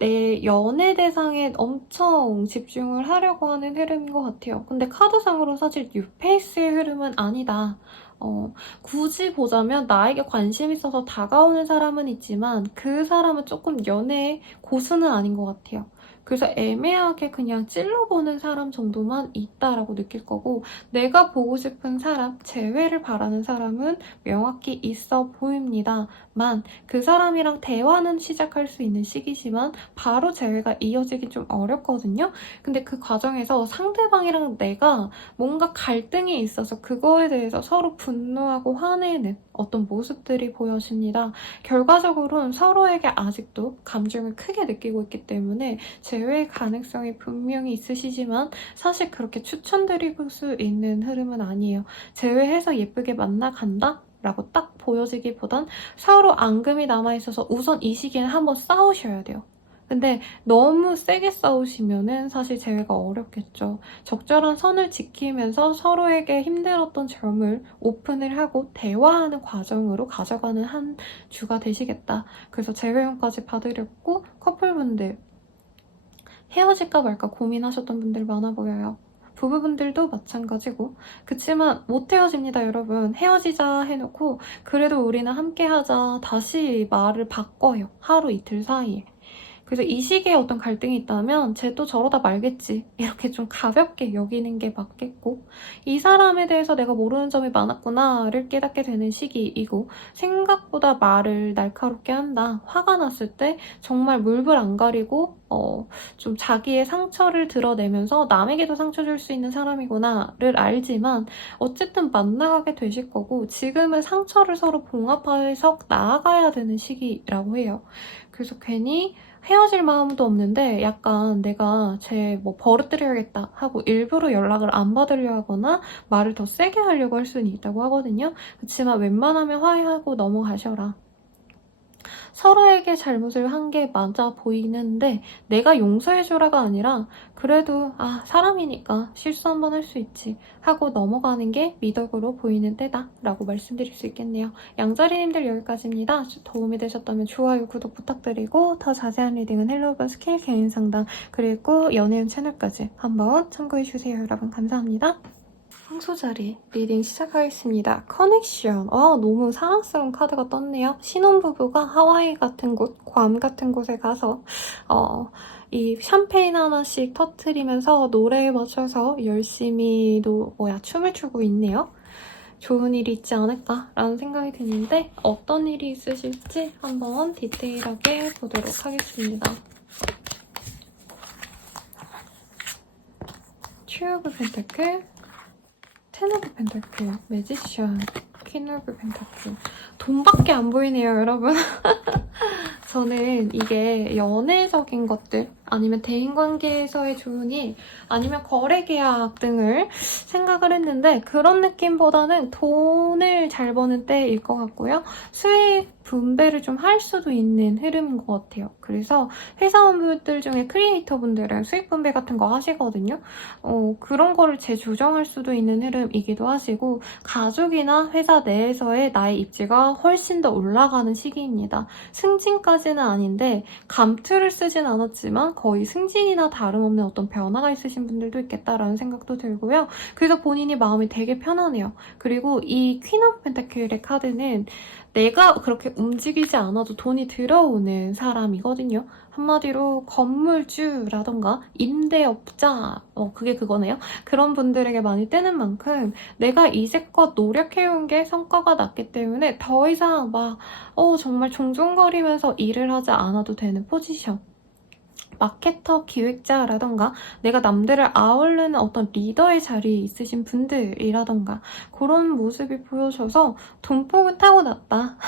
내 연애 대상에 엄청 집중을 하려고 하는 흐름인 것 같아요. 근데 카드상으로 사실 뉴페이스의 흐름은 아니다. 굳이 보자면 나에게 관심 있어서 다가오는 사람은 있지만 그 사람은 조금 연애의 고수는 아닌 것 같아요. 그래서 애매하게 그냥 찔러보는 사람 정도만 있다라고 느낄 거고 내가 보고 싶은 사람, 재회를 바라는 사람은 명확히 있어 보입니다만 그 사람이랑 대화는 시작할 수 있는 시기지만 바로 재회가 이어지기 좀 어렵거든요. 근데 그 과정에서 상대방이랑 내가 뭔가 갈등이 있어서 그거에 대해서 서로 분노하고 화내는 어떤 모습들이 보여집니다. 결과적으로는 서로에게 아직도 감정을 크게 느끼고 있기 때문에 재회 가능성이 분명히 있으시지만 사실 그렇게 추천드릴 수 있는 흐름은 아니에요. 재회해서 예쁘게 만나간다? 라고 딱 보여지기보단 서로 앙금이 남아있어서 우선 이 시기에는 한번 싸우셔야 돼요. 근데 너무 세게 싸우시면은 사실 재회가 어렵겠죠. 적절한 선을 지키면서 서로에게 힘들었던 점을 오픈을 하고 대화하는 과정으로 가져가는 한 주가 되시겠다. 그래서 재회용까지 받으렸고 커플분들 헤어질까 말까 고민하셨던 분들 많아 보여요. 부부분들도 마찬가지고 그치만 못 헤어집니다 여러분. 헤어지자 해놓고 그래도 우리는 함께하자 다시 말을 바꿔요. 하루 이틀 사이에. 그래서 이 시기에 어떤 갈등이 있다면 쟤 또 저러다 말겠지 이렇게 좀 가볍게 여기는 게 맞겠고 이 사람에 대해서 내가 모르는 점이 많았구나를 깨닫게 되는 시기이고 생각보다 말을 날카롭게 한다. 화가 났을 때 정말 물불 안 가리고 좀 자기의 상처를 드러내면서 남에게도 상처 줄 수 있는 사람이구나를 알지만 어쨌든 만나게 되실 거고 지금은 상처를 서로 봉합해서 나아가야 되는 시기라고 해요. 그래서 괜히 헤어질 마음도 없는데 약간 내가 쟤 뭐 버릇들여야겠다 하고 일부러 연락을 안 받으려 하거나 말을 더 세게 하려고 할 수는 있다고 하거든요. 그렇지만 웬만하면 화해하고 넘어가셔라. 서로에게 잘못을 한 게 맞아 보이는데 내가 용서해주라가 아니라 그래도 사람이니까 실수 한번 할 수 있지 하고 넘어가는 게 미덕으로 보이는 때다 라고 말씀드릴 수 있겠네요. 양자리님들 여기까지입니다. 도움이 되셨다면 좋아요, 구독 부탁드리고 더 자세한 리딩은 헬로우번 스킬 개인 상담 그리고 연예인 채널까지 한번 참고해주세요. 여러분 감사합니다. 황소자리 리딩 시작하겠습니다. 커넥션. 너무 사랑스러운 카드가 떴네요. 신혼부부가 하와이 같은 곳, 괌 같은 곳에 가서 이 샴페인 하나씩 터트리면서 노래에 맞춰서 열심히 춤을 추고 있네요. 좋은 일이 있지 않을까라는 생각이 드는데 어떤 일이 있으실지 한번 디테일하게 보도록 하겠습니다. 튜 오브 펜타클, 텐 오브 펜타클, 매지션, 퀸 오브 펜타클. 돈밖에 안 보이네요, 여러분. 저는 이게 연애적인 것들 아니면 대인관계에서의 좋은 일 아니면 거래계약 등을 생각을 했는데 그런 느낌보다는 돈을 잘 버는 때일 것 같고요. 수익 분배를 좀 할 수도 있는 흐름인 것 같아요. 그래서 회사원분들 중에 크리에이터분들은 수익 분배 같은 거 하시거든요. 그런 거를 재조정할 수도 있는 흐름이기도 하시고 가족이나 회사 내에서의 나의 입지가 훨씬 더 올라가는 시기입니다. 승진까지는 아닌데 감투를 쓰진 않았지만 거의 승진이나 다름없는 어떤 변화가 있으신 분들도 있겠다라는 생각도 들고요. 그래서 본인이 마음이 되게 편하네요. 그리고 이 퀸 오브 펜타클의 카드는 내가 그렇게 움직이지 않아도 돈이 들어오는 사람이거든요. 한마디로 건물주라던가 임대업자, 그게 그거네요. 그런 분들에게 많이 뜨는 만큼 내가 이제껏 노력해온 게 성과가 났기 때문에 더 이상 정말 종종거리면서 일을 하지 않아도 되는 포지션. 마케터, 기획자라던가 내가 남들을 아우르는 어떤 리더의 자리에 있으신 분들이라던가 그런 모습이 보여져서 돈복은 타고났다.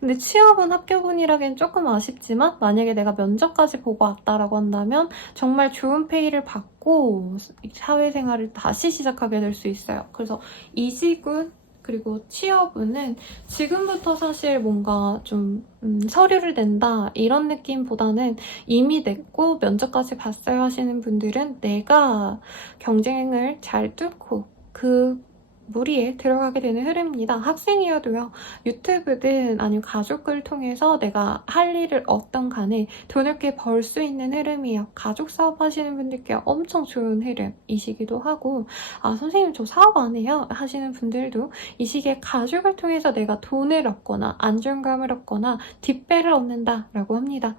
근데 취업은 합격운이라기엔 조금 아쉽지만 만약에 내가 면접까지 보고 왔다라고 한다면 정말 좋은 페이를 받고 사회생활을 다시 시작하게 될 수 있어요. 그래서 이직운 그리고 취업운은 지금부터 사실 뭔가 좀 서류를 낸다 이런 느낌보다는 이미 냈고 면접까지 봤어요 하시는 분들은 내가 경쟁을 잘 뚫고 그 무리에 들어가게 되는 흐름입니다. 학생이어도요. 유튜브든 아니면 가족을 통해서 내가 할 일을 어떤 간에 돈을 꽤 벌 수 있는 흐름이에요. 가족 사업 하시는 분들께 엄청 좋은 흐름이시기도 하고 선생님 저 사업 안 해요 하시는 분들도 이 시기에 가족을 통해서 내가 돈을 얻거나 안정감을 얻거나 뒷배를 얻는다라고 합니다.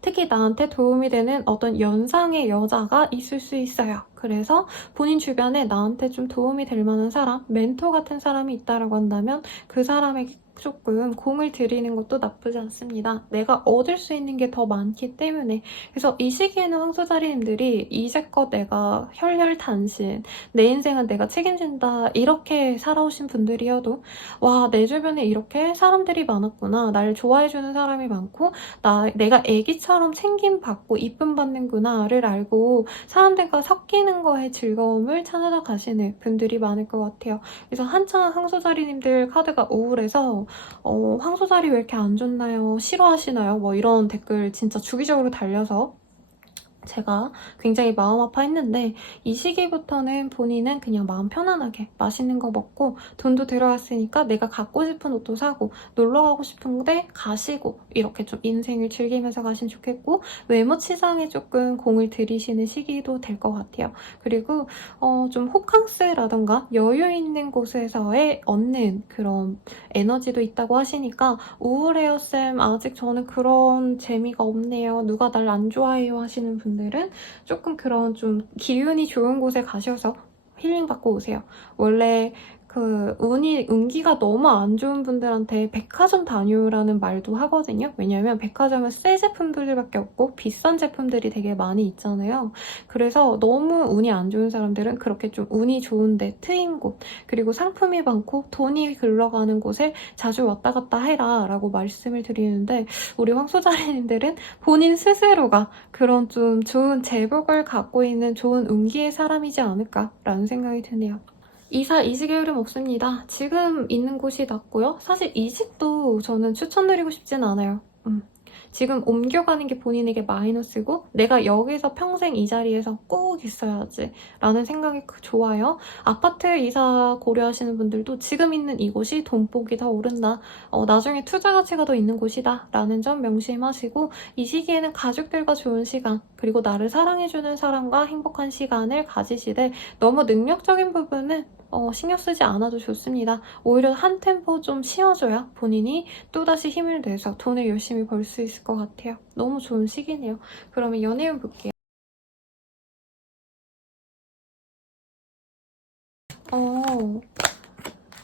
특히 나한테 도움이 되는 어떤 연상의 여자가 있을 수 있어요. 그래서 본인 주변에 나한테 좀 도움이 될 만한 사람, 멘토 같은 사람이 있다라고 한다면 그 사람에게 조금 공을 들이는 것도 나쁘지 않습니다. 내가 얻을 수 있는 게 더 많기 때문에. 그래서 이 시기에는 황소자리님들이 이제껏 내가 혈혈단신, 내 인생은 내가 책임진다 이렇게 살아오신 분들이어도 와, 내 주변에 이렇게 사람들이 많았구나, 날 좋아해주는 사람이 많고 내가 애기처럼 챙김받고 이쁨 받는구나를 알고 사람들과 섞이는 거에 즐거움을 찾아서 가시는 분들이 많을 것 같아요. 그래서 한창 황소자리님들 카드가 우울해서 황소자리 왜 이렇게 안 좋나요? 싫어하시나요? 뭐 이런 댓글 진짜 주기적으로 달려서 제가 굉장히 마음 아파했는데 이 시기부터는 본인은 그냥 마음 편안하게 맛있는 거 먹고 돈도 들어왔으니까 내가 갖고 싶은 옷도 사고 놀러 가고 싶은데 가시고 이렇게 좀 인생을 즐기면서 가시면 좋겠고 외모 치장에 조금 공을 들이시는 시기도 될 것 같아요. 그리고 좀 호캉스라던가 여유 있는 곳에서의 얻는 그런 에너지도 있다고 하시니까 우울해요 쌤, 아직 저는 그런 재미가 없네요, 누가 날 안 좋아해요 하시는 분들은 조금 그런 좀 기운이 좋은 곳에 가셔서 힐링 받고 오세요. 원래 운기가 너무 안 좋은 분들한테 백화점 다녀라는 말도 하거든요. 왜냐면 백화점은 새 제품들밖에 없고 비싼 제품들이 되게 많이 있잖아요. 그래서 너무 운이 안 좋은 사람들은 그렇게 좀 운이 좋은데 트인 곳, 그리고 상품이 많고 돈이 흘러가는 곳에 자주 왔다 갔다 해라 라고 말씀을 드리는데, 우리 황소자리님들은 본인 스스로가 그런 좀 좋은 제복을 갖고 있는 좋은 운기의 사람이지 않을까라는 생각이 드네요. 이사 이직 흐름 없습니다. 지금 있는 곳이 낫고요. 사실 이직도 저는 추천드리고 싶진 않아요. 지금 옮겨가는 게 본인에게 마이너스고 내가 여기서 평생 이 자리에서 꼭 있어야지 라는 생각이 좋아요. 아파트 이사 고려하시는 분들도 지금 있는 이곳이 돈복이 더 오른다, 나중에 투자 가치가 더 있는 곳이다 라는 점 명심하시고, 이 시기에는 가족들과 좋은 시간, 그리고 나를 사랑해주는 사람과 행복한 시간을 가지시되 너무 능력적인 부분은 신경 쓰지 않아도 좋습니다. 오히려 한 템포 좀 쉬어줘야 본인이 또다시 힘을 내서 돈을 열심히 벌 수 있을 것 같아요. 너무 좋은 시기네요. 그러면 연애운 볼게요.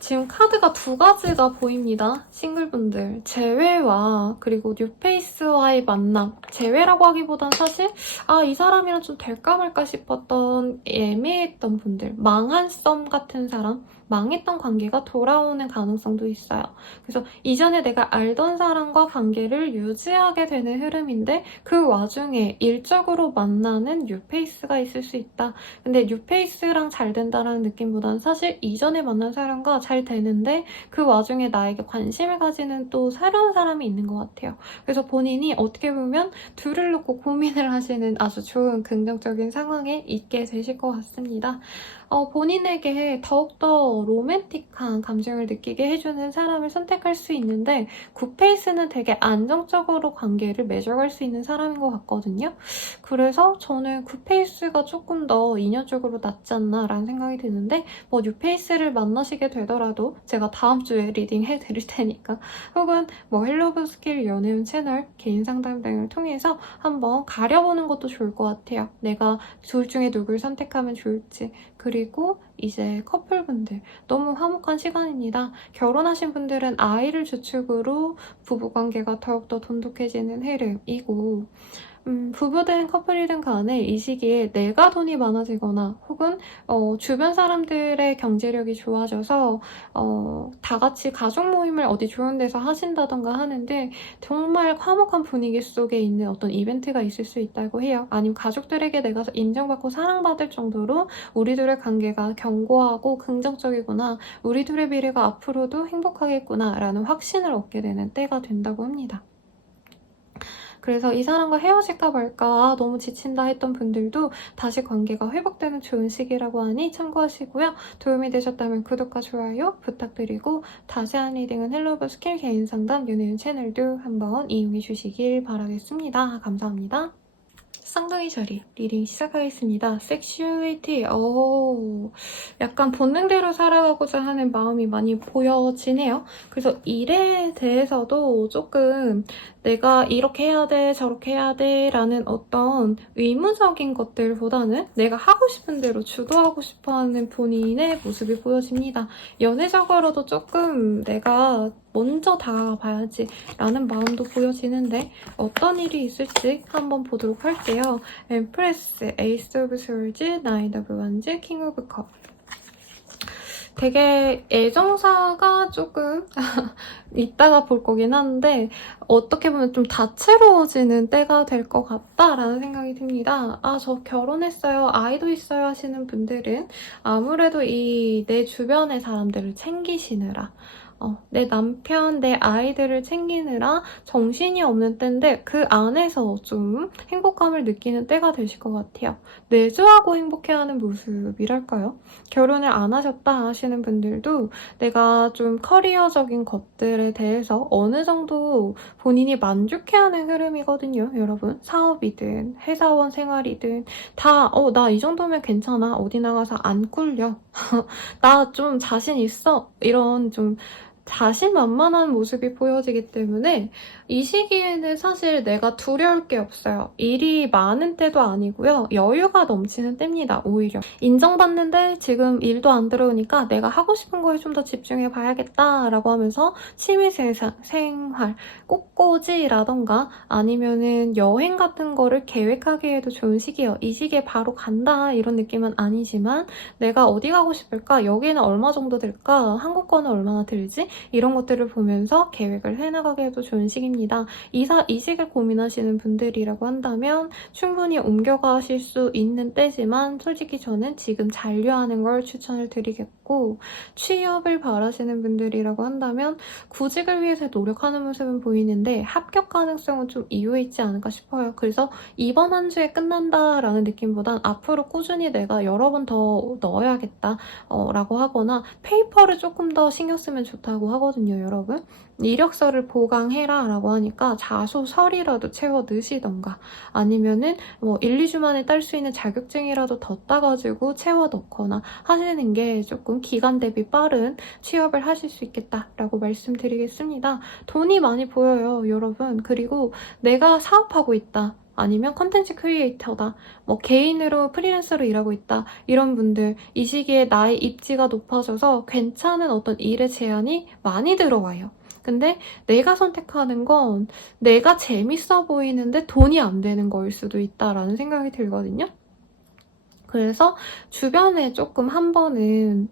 지금 카드가 두 가지가 보입니다. 싱글분들. 재회와 그리고 뉴페이스와의 만남. 재회라고 하기보단 사실 이 사람이랑 좀 될까 말까 싶었던 애매했던 분들. 망한 썸 같은 사람. 망했던 관계가 돌아오는 가능성도 있어요. 그래서 이전에 내가 알던 사람과 관계를 유지하게 되는 흐름인데 그 와중에 일적으로 만나는 뉴페이스가 있을 수 있다. 근데 뉴페이스랑 잘 된다라는 느낌보다는 사실 이전에 만난 사람과 잘 되는데 그 와중에 나에게 관심을 가지는 또 새로운 사람이 있는 것 같아요. 그래서 본인이 어떻게 보면 둘을 놓고 고민을 하시는 아주 좋은 긍정적인 상황에 있게 되실 것 같습니다. 본인에게 더욱더 로맨틱한 감정을 느끼게 해주는 사람을 선택할 수 있는데 굿페이스는 되게 안정적으로 관계를 맺어갈 수 있는 사람인 것 같거든요. 그래서 저는 굿페이스가 조금 더 인연적으로 낫지 않나라는 생각이 드는데, 뭐 뉴페이스를 만나시게 되더라도 제가 다음 주에 리딩 해드릴 테니까, 혹은 뭐 헬로브 스킬 연애운 채널 개인 상담 등을 통해서 한번 가려보는 것도 좋을 것 같아요. 내가 둘 중에 누굴 선택하면 좋을지. 그리고 이제 커플분들, 너무 화목한 시간입니다. 결혼하신 분들은 아이를 주축으로 부부관계가 더욱더 돈독해지는 흐름이고, 부부든 커플이든 간에 이 시기에 내가 돈이 많아지거나 혹은 주변 사람들의 경제력이 좋아져서 다 같이 가족 모임을 어디 좋은 데서 하신다던가 하는데 정말 화목한 분위기 속에 있는 어떤 이벤트가 있을 수 있다고 해요. 아니면 가족들에게 내가 인정받고 사랑받을 정도로 우리 둘의 관계가 견고하고 긍정적이구나, 우리 둘의 미래가 앞으로도 행복하겠구나 라는 확신을 얻게 되는 때가 된다고 합니다. 그래서 이 사람과 헤어질까 말까 너무 지친다 했던 분들도 다시 관계가 회복되는 좋은 시기라고 하니 참고하시고요. 도움이 되셨다면 구독과 좋아요 부탁드리고, 자세한 리딩은 헬로브 스킬 개인 상담 연예인 채널도 한번 이용해 주시길 바라겠습니다. 감사합니다. 쌍둥이 자리 리딩 시작하겠습니다. 섹슈얼리티, 약간 본능대로 살아가고자 하는 마음이 많이 보여지네요. 그래서 일에 대해서도 조금 내가 이렇게 해야 돼, 저렇게 해야 돼 라는 어떤 의무적인 것들보다는 내가 하고 싶은 대로 주도하고 싶어하는 본인의 모습이 보여집니다. 연애적으로도 조금 내가 먼저 다가가봐야지 라는 마음도 보여지는데 어떤 일이 있을지 한번 보도록 할게요. 엠프레스, 에이스 오브 스월즈, 나인 오브 완즈, 킹 오브 컵. 되게 애정사가 조금 이따가 볼 거긴 한데 어떻게 보면 좀 다채로워지는 때가 될 것 같다라는 생각이 듭니다. 아, 저 결혼했어요, 아이도 있어요 하시는 분들은 아무래도 이 내 주변의 사람들을 챙기시느라 내 남편, 내 아이들을 챙기느라 정신이 없는 때인데 그 안에서 좀 행복감을 느끼는 때가 되실 것 같아요. 내주하고 행복해하는 모습이랄까요? 결혼을 안 하셨다 하시는 분들도 내가 좀 커리어적인 것들에 대해서 어느 정도 본인이 만족해하는 흐름이거든요, 여러분. 사업이든 회사원 생활이든 다 나 이 정도면 괜찮아. 어디 나가서 안 꿀려. 나 좀 자신 있어. 이런 좀 자신만만한 모습이 보여지기 때문에 이 시기에는 사실 내가 두려울 게 없어요. 일이 많은 때도 아니고요. 여유가 넘치는 때입니다, 오히려. 인정받는데 지금 일도 안 들어오니까 내가 하고 싶은 거에 좀 더 집중해봐야겠다라고 하면서 취미생활, 꽃꽂이라던가 아니면은 여행 같은 거를 계획하기에도 좋은 시기예요. 이 시기에 바로 간다 이런 느낌은 아니지만 내가 어디 가고 싶을까? 여기는 얼마 정도 들까? 한국권은 얼마나 들지? 이런 것들을 보면서 계획을 해나가기에도 좋은 시기입니다. 이직을 고민하시는 분들이라고 한다면 충분히 옮겨가실 수 있는 때지만 솔직히 저는 지금 잔류하는 걸 추천을 드리겠고 취업을 바라시는 분들이라고 한다면 구직을 위해서 노력하는 모습은 보이는데 합격 가능성은 좀 이유에 있지 않을까 싶어요. 그래서 이번 한 주에 끝난다라는 느낌보단 앞으로 꾸준히 내가 여러 번 더 넣어야겠다 라고 하거나 페이퍼를 조금 더 신경 쓰면 좋다고 하거든요, 여러분. 이력서를 보강해라 라고 하니까 자소서리라도 채워 넣으시던가 아니면은 1, 2주 만에 딸 수 있는 자격증이라도 더 따가지고 채워 넣거나 하시는 게 조금 기간 대비 빠른 취업을 하실 수 있겠다라고 말씀드리겠습니다. 돈이 많이 보여요, 여러분. 그리고 내가 사업하고 있다. 아니면 컨텐츠 크리에이터다. 개인으로 프리랜서로 일하고 있다. 이런 분들 이 시기에 나의 입지가 높아져서 괜찮은 어떤 일의 제안이 많이 들어와요. 근데 내가 선택하는 건 내가 재밌어 보이는데 돈이 안 되는 거일 수도 있다라는 생각이 들거든요. 그래서 주변에 조금 한 번은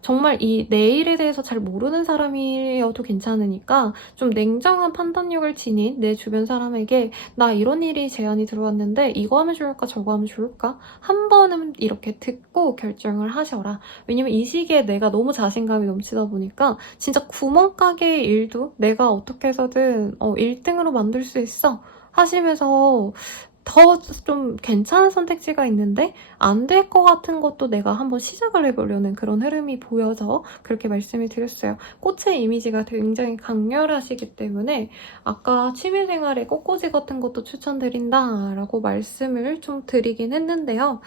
정말 이 내 일에 대해서 잘 모르는 사람이어도 괜찮으니까 좀 냉정한 판단력을 지닌 내 주변 사람에게 나 이런 일이 제안이 들어왔는데 이거 하면 좋을까 저거 하면 좋을까? 한 번은 이렇게 듣고 결정을 하셔라. 왜냐면 이 시기에 내가 너무 자신감이 넘치다 보니까 진짜 구멍가게의 일도 내가 어떻게 해서든 1등으로 만들 수 있어 하시면서 더 좀 괜찮은 선택지가 있는데 안 될 것 같은 것도 내가 한번 시작을 해보려는 그런 흐름이 보여서 그렇게 말씀을 드렸어요. 꽃의 이미지가 굉장히 강렬하시기 때문에 아까 취미생활에 꽃꽂이 같은 것도 추천드린다라고 말씀을 좀 드리긴 했는데요.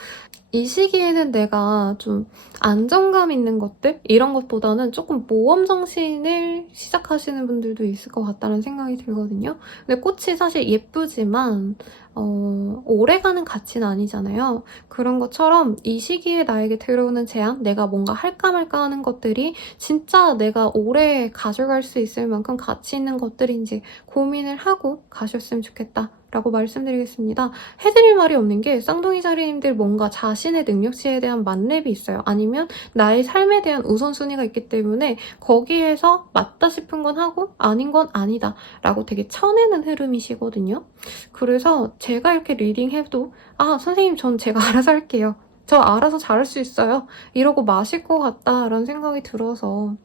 이 시기에는 내가 좀 안정감 있는 것들? 이런 것보다는 조금 모험 정신을 시작하시는 분들도 있을 것 같다는 생각이 들거든요. 근데 꽃이 사실 예쁘지만 오래가는 가치는 아니잖아요. 그런 것처럼 이 시기에 나에게 들어오는 제안, 내가 뭔가 할까 말까 하는 것들이 진짜 내가 오래 가져갈 수 있을 만큼 가치 있는 것들인지 고민을 하고 가셨으면 좋겠다. 라고 말씀드리겠습니다. 해드릴 말이 없는 게 쌍둥이 자리님들 뭔가 자신의 능력치에 대한 만렙이 있어요. 아니면 나의 삶에 대한 우선순위가 있기 때문에 거기에서 맞다 싶은 건 하고 아닌 건 아니다 라고 되게 쳐내는 흐름이시거든요. 그래서 제가 이렇게 리딩해도 선생님 전 제가 알아서 할게요. 저 알아서 잘할 수 있어요. 이러고 마실 것 같다라는 생각이 들어서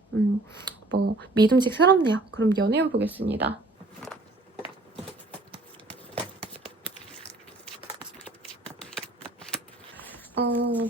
믿음직스럽네요. 그럼 연애운 보겠습니다.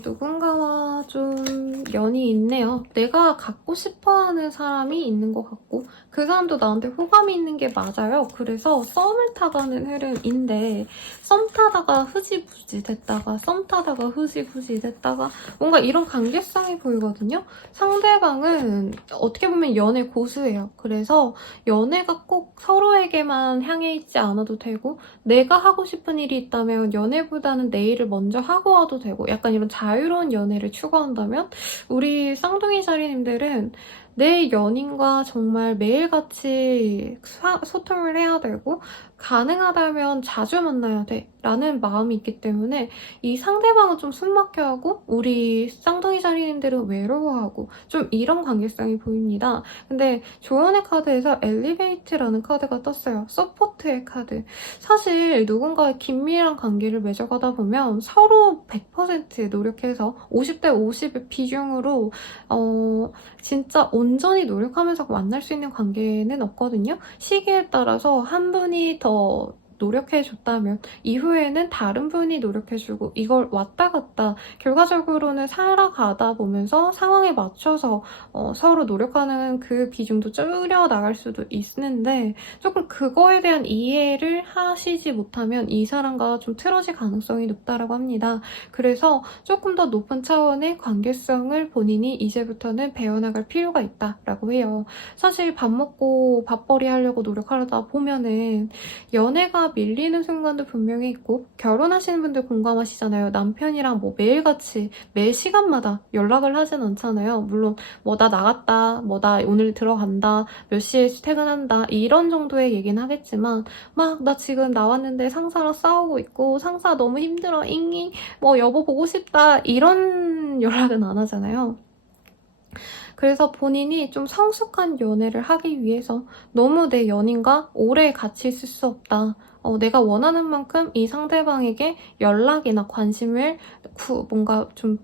누군가와 좀 연이 있네요. 내가 갖고 싶어하는 사람이 있는 것 같고 그 사람도 나한테 호감이 있는 게 맞아요. 그래서 썸을 타가는 흐름인데 썸 타다가 흐지부지 됐다가 썸 타다가 흐지부지 됐다가 뭔가 이런 관계성이 보이거든요. 상대방은 어떻게 보면 연애 고수예요. 그래서 연애가 꼭 서로에게만 향해 있지 않아도 되고 내가 하고 싶은 일이 있다면 연애보다는 내 일을 먼저 하고 와도 되고 약간 이런 자유로운 연애를 추구한다면 우리 쌍둥이 자리님들은 내 연인과 정말 매일같이 소통을 해야 되고 가능하다면 자주 만나야 돼 라는 마음이 있기 때문에 이 상대방은 좀 숨막혀하고 우리 쌍둥이 자리님들은 외로워하고 좀 이런 관계성이 보입니다. 근데 조연의 카드에서 엘리베이트라는 카드가 떴어요. 서포트의 카드. 사실 누군가의 긴밀한 관계를 맺어가다 보면 서로 100% 노력해서 50대 50의 비중으로 진짜 온전히 노력하면서 만날 수 있는 관계는 없거든요. 시기에 따라서 한 분이 더 노력해줬다면 이후에는 다른 분이 노력해주고 이걸 왔다 갔다 결과적으로는 살아가다 보면서 상황에 맞춰서 서로 노력하는 그 비중도 줄여 나갈 수도 있는데 조금 그거에 대한 이해를 하시지 못하면 이 사람과 좀 틀어질 가능성이 높다고 합니다. 그래서 조금 더 높은 차원의 관계성을 본인이 이제부터는 배워나갈 필요가 있다라고 해요. 사실 밥 먹고 밥벌이 하려고 노력하다 보면은 연애가 밀리는 순간도 분명히 있고 결혼하시는 분들 공감하시잖아요. 남편이랑 뭐 매일같이 매 시간마다 연락을 하진 않잖아요. 물론 뭐 나 나갔다, 뭐 나 오늘 들어간다, 몇 시에 퇴근한다 이런 정도의 얘기는 하겠지만 막 나 지금 나왔는데 상사랑 싸우고 있고 상사 너무 힘들어 잉잉 뭐 여보 보고 싶다 이런 연락은 안 하잖아요. 그래서 본인이 좀 성숙한 연애를 하기 위해서 너무 내 연인과 오래 같이 있을 수 없다. 내가 원하는 만큼 이 상대방에게 연락이나 관심을 뭔가 좀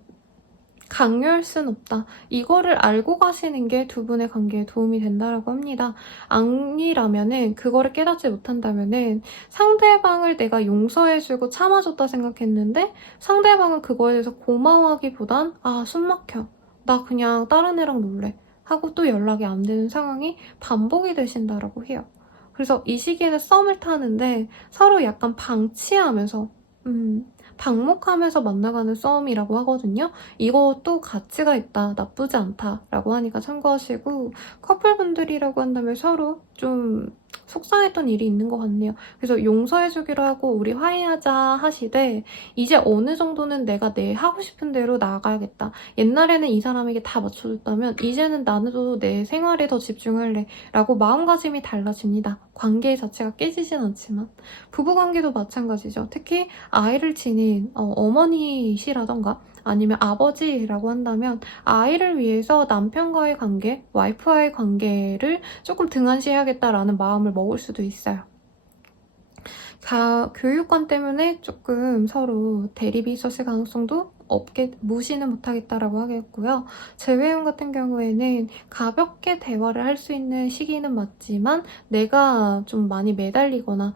강요할 순 없다. 이거를 알고 가시는 게 두 분의 관계에 도움이 된다고 합니다. 아니라면은 그거를 깨닫지 못한다면은 상대방을 내가 용서해주고 참아줬다 생각했는데 상대방은 그거에 대해서 고마워하기보단 숨 막혀. 나 그냥 다른 애랑 놀래. 하고 또 연락이 안 되는 상황이 반복이 되신다라고 해요. 그래서 이 시기에는 썸을 타는데 서로 약간 방치하면서 방목하면서 만나가는 썸이라고 하거든요. 이것도 가치가 있다, 나쁘지 않다라고 하니까 참고하시고 커플분들이라고 한다면 서로 좀 속상했던 일이 있는 것 같네요. 그래서 용서해주기로 하고 우리 화해하자 하시되 이제 어느 정도는 내가 내 하고 싶은 대로 나아가야겠다. 옛날에는 이 사람에게 다 맞춰줬다면 이제는 나도 내 생활에 더 집중할래 라고 마음가짐이 달라집니다. 관계 자체가 깨지진 않지만 부부관계도 마찬가지죠. 특히 아이를 지닌 어머니시라던가 아니면 아버지라고 한다면 아이를 위해서 남편과의 관계, 와이프와의 관계를 조금 등한시해야겠다라는 마음을 먹을 수도 있어요. 교육관 때문에 조금 서로 대립이 있었을 가능성도 무시는 못하겠다라고 하겠고요. 재회원 같은 경우에는 가볍게 대화를 할 수 있는 시기는 맞지만 내가 좀 많이 매달리거나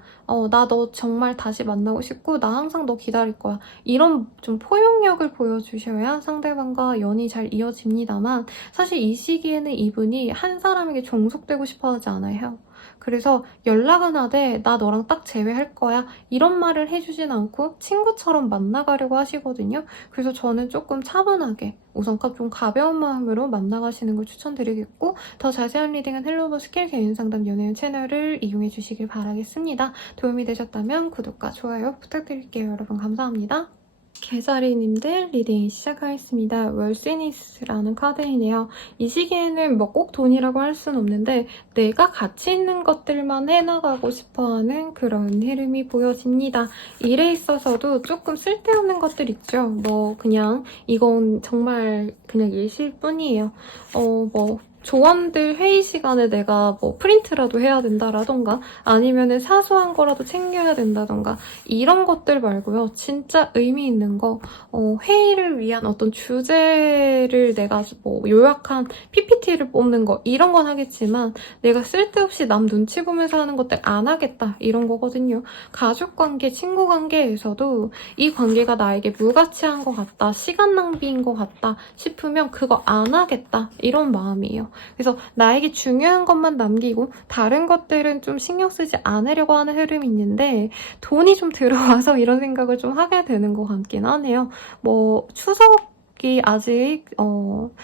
나 너 정말 다시 만나고 싶고 나 항상 너 기다릴 거야. 이런 좀 포용력을 보여주셔야 상대방과 연이 잘 이어집니다만 사실 이 시기에는 이분이 한 사람에게 종속되고 싶어 하지 않아요. 그래서 연락은 하되 나 너랑 딱 재회할 거야 이런 말을 해주진 않고 친구처럼 만나가려고 하시거든요. 그래서 저는 조금 차분하게 우선 좀 가벼운 마음으로 만나가시는 걸 추천드리겠고 더 자세한 리딩은 헬로버 스킬 개인상담 연애운 채널을 이용해 주시길 바라겠습니다. 도움이 되셨다면 구독과 좋아요 부탁드릴게요. 여러분 감사합니다. 개자리님들 리딩 시작하겠습니다. 월시니스라는 카드이네요. 이 시기에는 뭐 꼭 돈이라고 할 수는 없는데 내가 가치 있는 것들만 해나가고 싶어하는 그런 흐름이 보여집니다. 일에 있어서도 조금 쓸데없는 것들 있죠. 뭐 그냥 이건 정말 그냥 예시일 뿐이에요. 뭐 조원들 회의 시간에 내가 뭐 프린트라도 해야 된다라던가 아니면은 사소한 거라도 챙겨야 된다던가 이런 것들 말고요. 진짜 의미 있는 거 회의를 위한 어떤 주제를 내가 뭐 요약한 PPT를 뽑는 거 이런 건 하겠지만 내가 쓸데없이 남 눈치 보면서 하는 것들 안 하겠다 이런 거거든요. 가족관계, 친구관계에서도 이 관계가 나에게 무가치한 것 같다, 시간 낭비인 것 같다 싶으면 그거 안 하겠다 이런 마음이에요. 그래서 나에게 중요한 것만 남기고 다른 것들은 좀 신경 쓰지 않으려고 하는 흐름이 있는데 돈이 좀 들어와서 이런 생각을 좀 하게 되는 것 같긴 하네요. 뭐 추석이 아직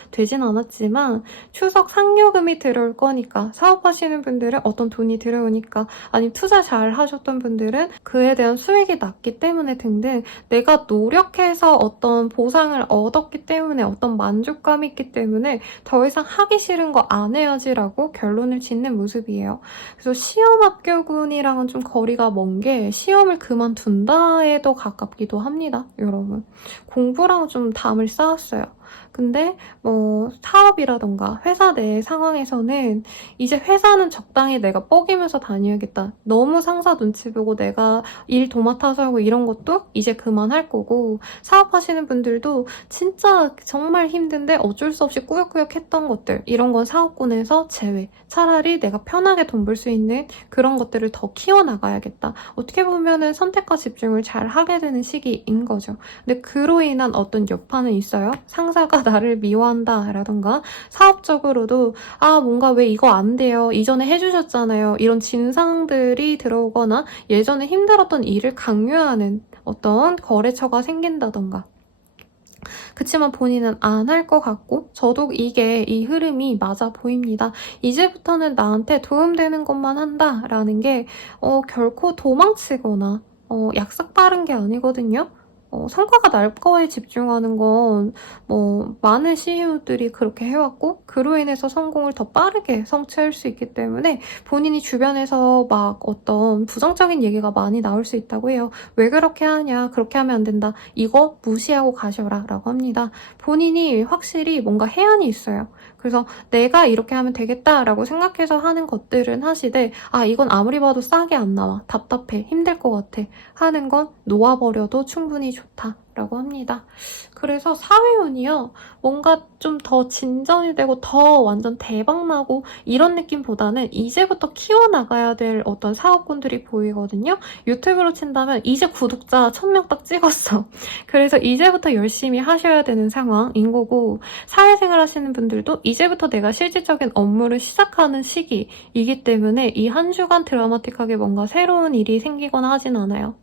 되진 않았지만 추석 상여금이 들어올 거니까 사업하시는 분들은 어떤 돈이 들어오니까 아니면 투자 잘 하셨던 분들은 그에 대한 수익이 났기 때문에 등등 내가 노력해서 어떤 보상을 얻었기 때문에 어떤 만족감이 있기 때문에 더 이상 하기 싫은 거 안 해야지라고 결론을 짓는 모습이에요. 그래서 시험 합격운이랑은 좀 거리가 먼 게 시험을 그만둔다에 더 가깝기도 합니다, 여러분. 공부랑 좀 담을 쌓았어요. 근데 뭐 사업이라던가 회사 내 상황에서는 이제 회사는 적당히 내가 뻐기면서 다녀야겠다. 너무 상사 눈치 보고 내가 일 도맡아서 하고 이런 것도 이제 그만할 거고 사업하시는 분들도 진짜 정말 힘든데 어쩔 수 없이 꾸역꾸역 했던 것들 이런 건 사업군에서 제외. 차라리 내가 편하게 돈 벌 수 있는 그런 것들을 더 키워나가야겠다. 어떻게 보면은 선택과 집중을 잘 하게 되는 시기인 거죠. 근데 그로 인한 어떤 여파는 있어요. 상사가 나를 미워한다라던가 사업적으로도 뭔가 왜 이거 안 돼요. 이전에 해주셨잖아요. 이런 진상들이 들어오거나 예전에 힘들었던 일을 강요하는 어떤 거래처가 생긴다던가 그치만 본인은 안 할 것 같고 저도 이 흐름이 맞아 보입니다. 이제부터는 나한테 도움되는 것만 한다라는 게 결코 도망치거나 약삭 빠른 게 아니거든요. 성과가 날 거에 집중하는 건 많은 CEO들이 그렇게 해왔고 그로 인해서 성공을 더 빠르게 성취할 수 있기 때문에 본인이 주변에서 막 어떤 부정적인 얘기가 많이 나올 수 있다고 해요. 왜 그렇게 하냐, 그렇게 하면 안 된다, 이거 무시하고 가셔라 라고 합니다. 본인이 확실히 뭔가 해안이 있어요. 그래서 내가 이렇게 하면 되겠다라고 생각해서 하는 것들은 하시되 이건 아무리 봐도 싸게 안 나와, 답답해, 힘들 것 같아 하는 건 놓아버려도 충분히 좋다라고 합니다. 그래서 사회운이요. 뭔가 좀 더 진전이 되고 더 완전 대박나고 이런 느낌보다는 이제부터 키워나가야 될 어떤 사업군들이 보이거든요. 유튜브로 친다면 이제 구독자 1000명 딱 찍었어. 그래서 이제부터 열심히 하셔야 되는 상황인 거고 사회생활 하시는 분들도 이제부터 내가 실질적인 업무를 시작하는 시기이기 때문에 이 한 주간 드라마틱하게 뭔가 새로운 일이 생기거나 하진 않아요.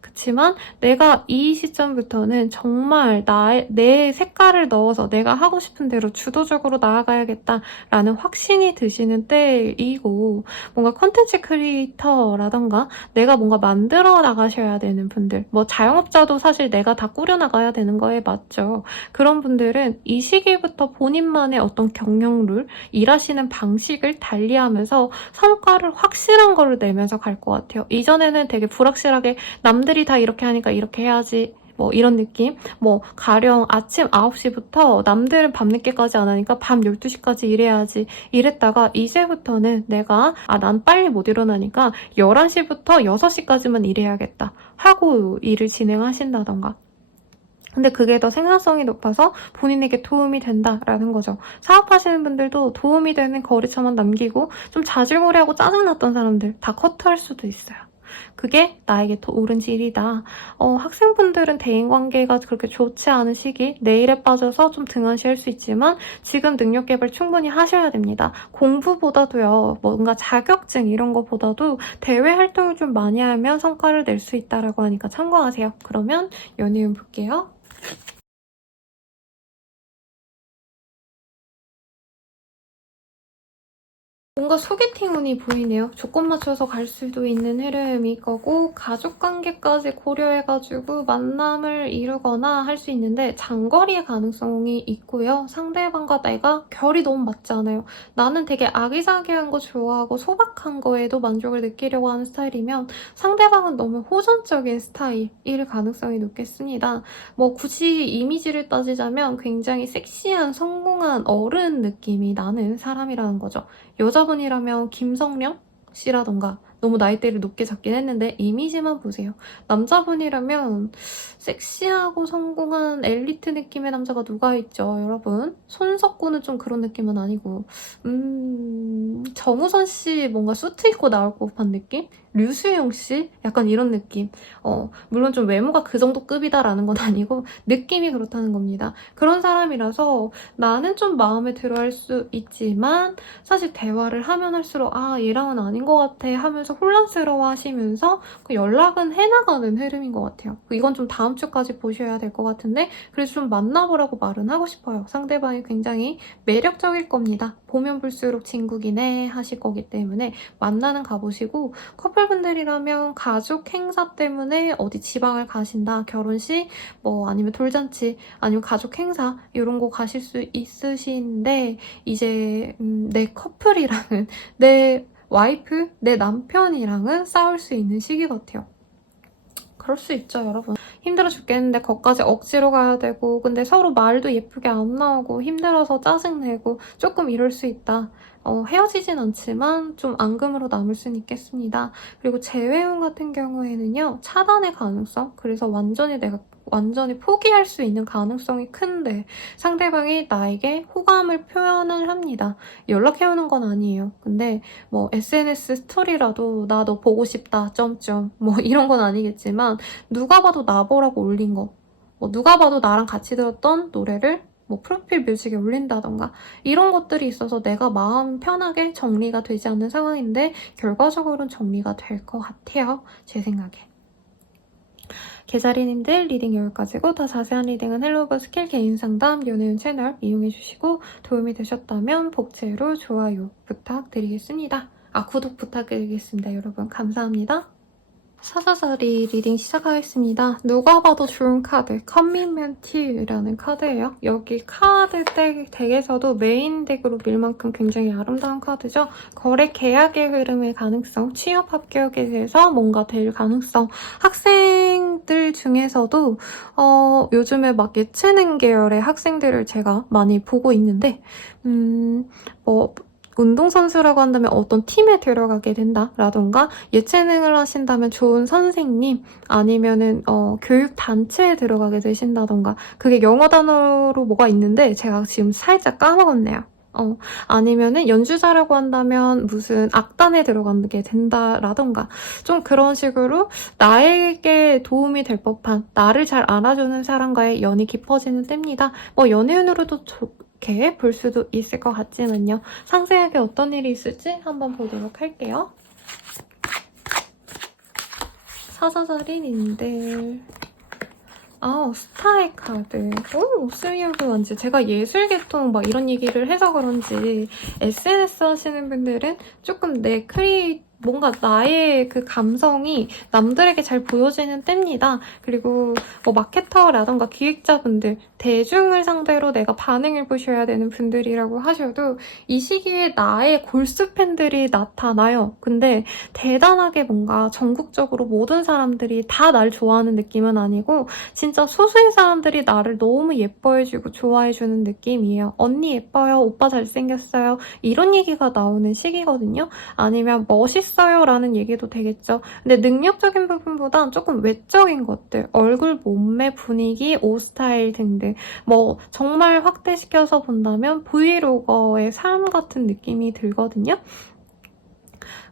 그치만 내가 이 시점부터는 정말 내 색깔을 넣어서 내가 하고 싶은 대로 주도적으로 나아가야겠다라는 확신이 드시는 때이고 뭔가 컨텐츠 크리에이터라던가 내가 뭔가 만들어 나가셔야 되는 분들 자영업자도 사실 내가 다 꾸려나가야 되는 거에 맞죠. 그런 분들은 이 시기부터 본인만의 어떤 경영룰, 일하시는 방식을 달리하면서 성과를 확실한 거를 내면서 갈 것 같아요. 이전에는 되게 불확실하게 남들이 다 이렇게 하니까 이렇게 해야지 이런 느낌? 가령 아침 9시부터 남들은 밤늦게까지 안 하니까 밤 12시까지 일해야지 이랬다가 이제부터는 내가 난 빨리 못 일어나니까 11시부터 6시까지만 일해야겠다 하고 일을 진행하신다던가 근데 그게 더 생산성이 높아서 본인에게 도움이 된다라는 거죠. 사업하시는 분들도 도움이 되는 거래처만 남기고 좀 자질구레하고 짜증났던 사람들 다 커트할 수도 있어요. 그게 나에게 더 옳은 질이다. 학생분들은 대인관계가 그렇게 좋지 않은 시기, 내일에 빠져서 좀 등한시할 수 있지만 지금 능력 개발 충분히 하셔야 됩니다. 공부보다도요, 뭔가 자격증 이런 거보다도 대외 활동을 좀 많이 하면 성과를 낼 수 있다라고 하니까 참고하세요. 그러면 연희운 볼게요. 뭔가 소개팅 운이 보이네요. 조건 맞춰서 갈 수도 있는 흐름일 거고 가족관계까지 고려해가지고 만남을 이루거나 할 수 있는데 장거리의 가능성이 있고요. 상대방과 내가 결이 너무 맞지 않아요. 나는 되게 아기자기한 거 좋아하고 소박한 거에도 만족을 느끼려고 하는 스타일이면 상대방은 너무 호전적인 스타일일 가능성이 높겠습니다. 굳이 이미지를 따지자면 굉장히 섹시한 성공한 어른 느낌이 나는 사람이라는 거죠. 여자분이라면 김성령 씨라던가 너무 나이대를 높게 잡긴 했는데 이미지만 보세요. 남자분이라면 섹시하고 성공한 엘리트 느낌의 남자가 누가 있죠, 여러분? 손석구는 좀 그런 느낌은 아니고 정우선 씨 뭔가 수트 입고 나올 법한 느낌? 류수용 씨? 약간 이런 느낌. 물론 좀 외모가 그 정도 급이다라는 건 아니고 느낌이 그렇다는 겁니다. 그런 사람이라서 나는 좀 마음에 들어 할 수 있지만 사실 대화를 하면 할수록 얘랑은 아닌 것 같아 하면서 혼란스러워 하시면서 그 연락은 해나가는 흐름인 것 같아요. 이건 좀 다음 주까지 보셔야 될 것 같은데 그래서 좀 만나보라고 말은 하고 싶어요. 상대방이 굉장히 매력적일 겁니다. 보면 볼수록 친구기네 하실 거기 때문에 만나는 가보시고 커플분들이라면 가족 행사 때문에 어디 지방을 가신다, 결혼식, 뭐 아니면 돌잔치, 아니면 가족 행사 이런 거 가실 수 있으신데 이제 내 커플이랑은 내 와이프, 내 남편이랑은 싸울 수 있는 시기 같아요. 그럴 수 있죠, 여러분. 힘들어 죽겠는데 거기까지 억지로 가야 되고 근데 서로 말도 예쁘게 안 나오고 힘들어서 짜증내고 조금 이럴 수 있다. 헤어지진 않지만 좀 앙금으로 남을 수는 있겠습니다. 그리고 재회용 같은 경우에는요. 차단의 가능성, 그래서 완전히 포기할 수 있는 가능성이 큰데 상대방이 나에게 호감을 표현을 합니다. 연락해오는 건 아니에요. 근데 뭐 SNS 스토리라도 나 너 보고 싶다 점점 뭐 이런 건 아니겠지만 누가 봐도 나보라고 올린 거, 뭐 누가 봐도 나랑 같이 들었던 노래를 뭐 프로필 뮤직에 올린다던가 이런 것들이 있어서 내가 마음 편하게 정리가 되지 않는 상황인데 결과적으로는 정리가 될 것 같아요. 제 생각에. 계자리님들 리딩 여기까지고 더 자세한 리딩은 헬로버 스킬 개인 상담 연애운 채널 이용해주시고 도움이 되셨다면 복제로 좋아요 부탁드리겠습니다. 구독 부탁드리겠습니다. 여러분 감사합니다. 사사사리 리딩 시작하겠습니다. 누가 봐도 좋은 카드, 커미먼티라는 카드예요. 여기 카드 덱에서도 메인 덱으로 밀 만큼 굉장히 아름다운 카드죠. 거래 계약의 흐름의 가능성, 취업 합격에 대해서 뭔가 될 가능성, 학생들 중에서도 요즘에 막 예체능 계열의 학생들을 제가 많이 보고 있는데 운동선수라고 한다면 어떤 팀에 들어가게 된다라던가 예체능을 하신다면 좋은 선생님 아니면은 교육단체에 들어가게 되신다던가 그게 영어 단어로 뭐가 있는데 제가 지금 살짝 까먹었네요. 아니면은 연주자라고 한다면 무슨 악단에 들어가게 된다라던가 좀 그런 식으로 나에게 도움이 될 법한 나를 잘 알아주는 사람과의 연이 깊어지는 때입니다. 연애운으로도 좋게 볼 수도 있을 것 같지만요. 상세하게 어떤 일이 있을지 한번 보도록 할게요. 사사살인인들 스타의 카드. 오스리얼도 완지 제가 예술계통 막 이런 얘기를 해서 그런지 SNS 하시는 분들은 조금 뭔가 나의 그 감성이 남들에게 잘 보여지는 때입니다. 그리고 마케터라던가 기획자분들, 대중을 상대로 내가 반응을 보셔야 되는 분들이라고 하셔도 이 시기에 나의 골수 팬들이 나타나요. 근데 대단하게 뭔가 전국적으로 모든 사람들이 다 날 좋아하는 느낌은 아니고 진짜 소수의 사람들이 나를 너무 예뻐해주고 좋아해주는 느낌이에요. 언니 예뻐요, 오빠 잘생겼어요 이런 얘기가 나오는 시기거든요. 아니면 멋있어요 라는 얘기도 되겠죠. 근데 능력적인 부분보단 조금 외적인 것들, 얼굴, 몸매, 분위기, 옷 스타일 등등 정말 확대시켜서 본다면 브이로거의 삶 같은 느낌이 들거든요.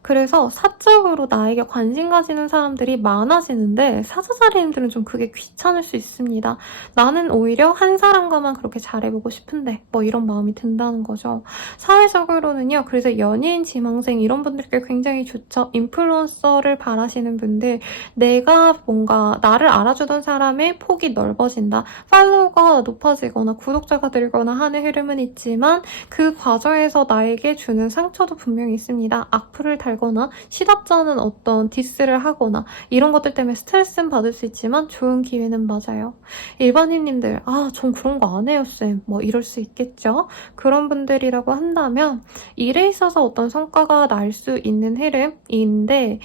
그래서 사적으로 나에게 관심 가지는 사람들이 많아지는데 사사살이님들은 좀 그게 귀찮을 수 있습니다. 나는 오히려 한 사람과만 그렇게 잘해보고 싶은데 이런 마음이 든다는 거죠. 사회적으로는요. 그래서 연예인, 지망생 이런 분들께 굉장히 좋죠. 인플루언서를 바라시는 분들, 내가 뭔가 나를 알아주던 사람의 폭이 넓어진다. 팔로워가 높아지거나 구독자가 늘거나 하는 흐름은 있지만 그 과정에서 나에게 주는 상처도 분명히 있습니다. 악플을 달거나 시답지 않은 어떤 디스를 하거나 이런 것들 때문에 스트레스는 받을 수 있지만 좋은 기회는 맞아요. 일반인님들 전 그런 거 안 해요 쌤 이럴 수 있겠죠. 그런 분들이라고 한다면 일에 있어서 어떤 성과가 날 수 있는 흐름인데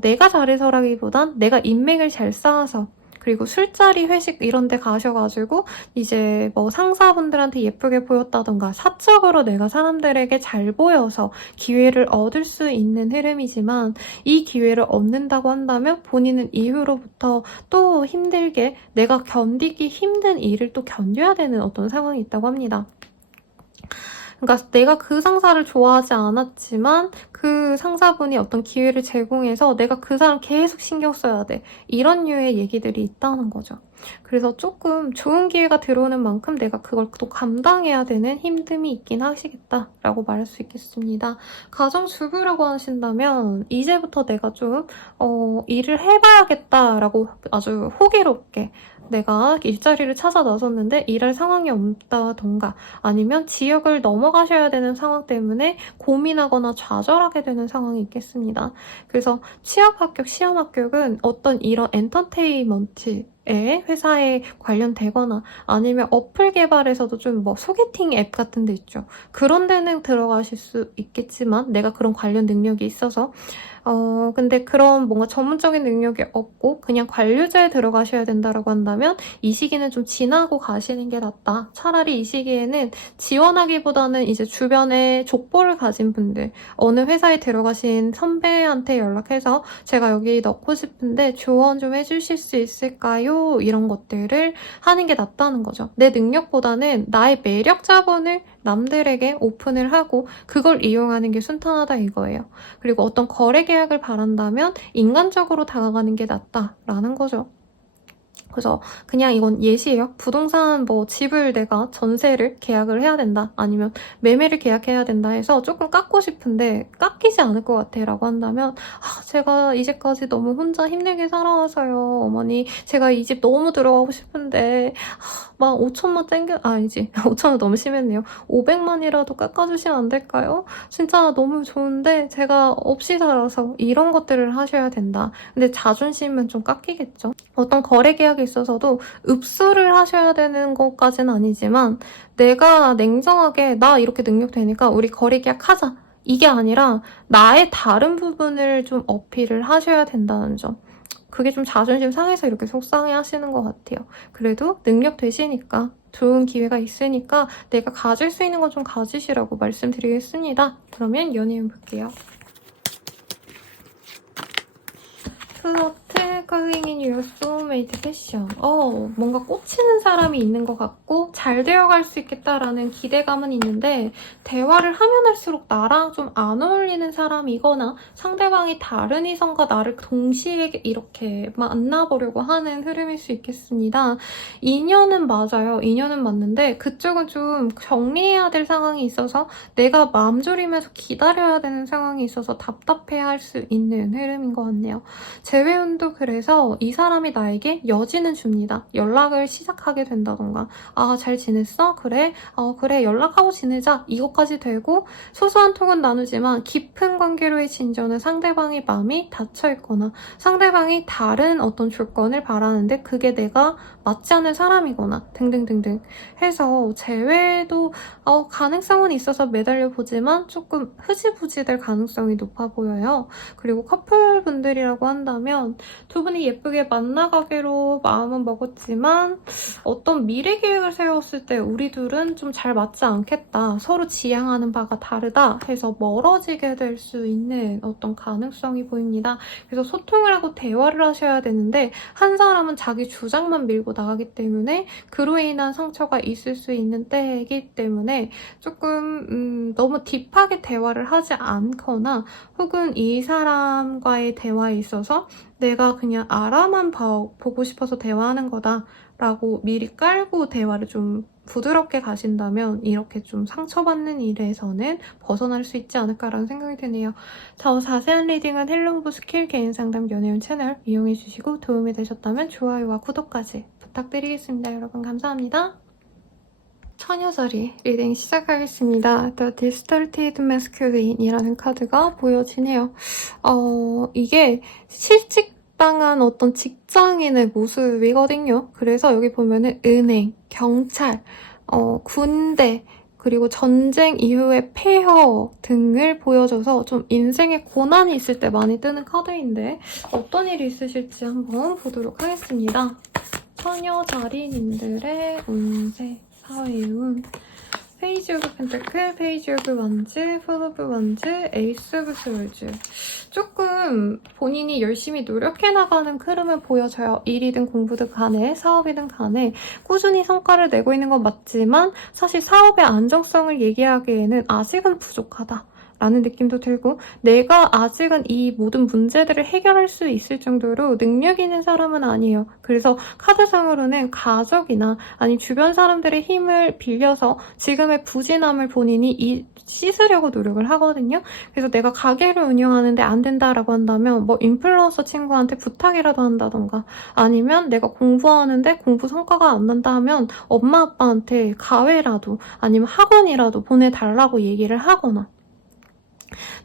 내가 잘해서라기보단 내가 인맥을 잘 쌓아서 그리고 술자리 회식 이런 데 가셔가지고 이제 뭐 상사분들한테 예쁘게 보였다던가 사적으로 내가 사람들에게 잘 보여서 기회를 얻을 수 있는 흐름이지만 이 기회를 얻는다고 한다면 본인은 이후로부터 또 힘들게 내가 견디기 힘든 일을 또 견뎌야 되는 어떤 상황이 있다고 합니다. 그러니까 내가 그 상사를 좋아하지 않았지만 그 상사분이 어떤 기회를 제공해서 내가 그 사람 계속 신경 써야 돼. 이런 류의 얘기들이 있다는 거죠. 그래서 조금 좋은 기회가 들어오는 만큼 내가 그걸 또 감당해야 되는 힘듦이 있긴 하시겠다라고 말할 수 있겠습니다. 가정주부라고 하신다면 이제부터 내가 좀 일을 해봐야겠다라고 아주 호기롭게 내가 일자리를 찾아 나섰는데 일할 상황이 없다던가 아니면 지역을 넘어가셔야 되는 상황 때문에 고민하거나 좌절하게 되는 상황이 있겠습니다. 그래서 취업 합격, 시험 합격은 어떤 이런 엔터테인먼트 회사에 관련되거나 아니면 어플 개발에서도 좀 뭐 소개팅 앱 같은 데 있죠. 그런 데는 들어가실 수 있겠지만 내가 그런 관련 능력이 있어서 근데 그런 뭔가 전문적인 능력이 없고 그냥 관료제에 들어가셔야 된다라고 한다면 이 시기는 좀 지나고 가시는 게 낫다. 차라리 이 시기에는 지원하기보다는 이제 주변에 족보를 가진 분들, 어느 회사에 들어가신 선배한테 연락해서 제가 여기 넣고 싶은데 조언 좀 해주실 수 있을까요? 이런 것들을 하는 게 낫다는 거죠. 내 능력보다는 나의 매력 자본을 남들에게 오픈을 하고 그걸 이용하는 게 순탄하다 이거예요. 그리고 어떤 거래 계약을 바란다면 인간적으로 다가가는 게 낫다라는 거죠. 그래서 그냥 이건 예시예요. 부동산 뭐 집을 내가 전세를 계약을 해야 된다 아니면 매매를 계약해야 된다 해서 조금 깎고 싶은데 깎이지 않을 것 같아 라고 한다면 제가 이제까지 너무 혼자 힘들게 살아와서요. 어머니 제가 이 집 너무 들어가고 싶은데 막 5천만 땡겨 아니지 5천원 너무 심했네요. 500만이라도 깎아주시면 안 될까요? 진짜 너무 좋은데 제가 없이 살아서 이런 것들을 하셔야 된다. 근데 자존심은 좀 깎이겠죠. 어떤 거래 계약에 있어서도 읍수를 하셔야 되는 것까지는 아니지만 내가 냉정하게 나 이렇게 능력 되니까 우리 거래 계약 하자. 이게 아니라 나의 다른 부분을 좀 어필을 하셔야 된다는 점. 그게 좀 자존심 상해서 이렇게 속상해 하시는 것 같아요. 그래도 능력 되시니까 좋은 기회가 있으니까 내가 가질 수 있는 건 좀 가지시라고 말씀드리겠습니다. 그러면 연예인 볼게요. 플러트, calling in your soulmate passion. 뭔가 꽂히는 사람이 있는 것 같고 잘 되어갈 수 있겠다라는 기대감은 있는데 대화를 하면 할수록 나랑 좀 안 어울리는 사람이거나 상대방이 다른 이성과 나를 동시에 이렇게 만나보려고 하는 흐름일 수 있겠습니다. 인연은 맞아요. 인연은 맞는데 그쪽은 좀 정리해야 될 상황이 있어서 내가 마음 졸이면서 기다려야 되는 상황이 있어서 답답해할 수 있는 흐름인 것 같네요. 재회운도 그래서 이 사람이 나에게 여지는 줍니다. 연락을 시작하게 된다던가 잘 지냈어? 그래? 그래 연락하고 지내자. 이것까지 되고 소소한 통은 나누지만 깊은 관계로의 진전은 상대방의 마음이 닫혀있거나 상대방이 다른 어떤 조건을 바라는데 그게 내가 맞지 않는 사람이거나 등등등등 해서 재회도 가능성은 있어서 매달려 보지만 조금 흐지부지 될 가능성이 높아 보여요. 그리고 커플분들이라고 한다면 두 분이 예쁘게 만나가기로 마음은 먹었지만 어떤 미래 계획을 세웠을 때 우리 둘은 좀 잘 맞지 않겠다. 서로 지향하는 바가 다르다 해서 멀어지게 될 수 있는 어떤 가능성이 보입니다. 그래서 소통을 하고 대화를 하셔야 되는데 한 사람은 자기 주장만 밀고 나가기 때문에 그로 인한 상처가 있을 수 있는 때이기 때문에 조금 너무 딥하게 대화를 하지 않거나 혹은 이 사람과의 대화에 있어서 내가 그냥 알아만 보고 싶어서 대화하는 거다 라고 미리 깔고 대화를 좀 부드럽게 가신다면 이렇게 좀 상처받는 일에서는 벗어날 수 있지 않을까라는 생각이 드네요. 더 자세한 리딩은 헬로우브 스킬 개인상담 연애운 채널 이용해주시고 도움이 되셨다면 좋아요와 구독까지 부탁드리겠습니다. 여러분 감사합니다. 처녀자리 리딩 시작하겠습니다. The Distorted Masculine이라는 카드가 보여지네요. 이게 실직당한 어떤 직장인의 모습이거든요. 그래서 여기 보면은 은행, 경찰, 군대, 그리고 전쟁 이후의 폐허 등을 보여줘서 좀 인생에 고난이 있을 때 많이 뜨는 카드인데 어떤 일이 있으실지 한번 보도록 하겠습니다. 처녀 자리님들의 운세, 사회운, 페이지 오브 펜타클, 페이지 오브 완즈, 풀 오브 완즈, 에이스 오브 스월즈. 조금 본인이 열심히 노력해 나가는 흐름을 보여줘요. 일이든 공부든 간에, 사업이든 간에 꾸준히 성과를 내고 있는 건 맞지만 사실 사업의 안정성을 얘기하기에는 아직은 부족하다. 라는 느낌도 들고 내가 아직은 이 모든 문제들을 해결할 수 있을 정도로 능력 있는 사람은 아니에요. 그래서 카드상으로는 가족이나 아니 주변 사람들의 힘을 빌려서 지금의 부진함을 본인이 씻으려고 노력을 하거든요. 그래서 내가 가게를 운영하는데 안 된다라고 한다면 뭐 인플루언서 친구한테 부탁이라도 한다던가 아니면 내가 공부하는데 공부 성과가 안 난다 하면 엄마 아빠한테 가외라도 아니면 학원이라도 보내달라고 얘기를 하거나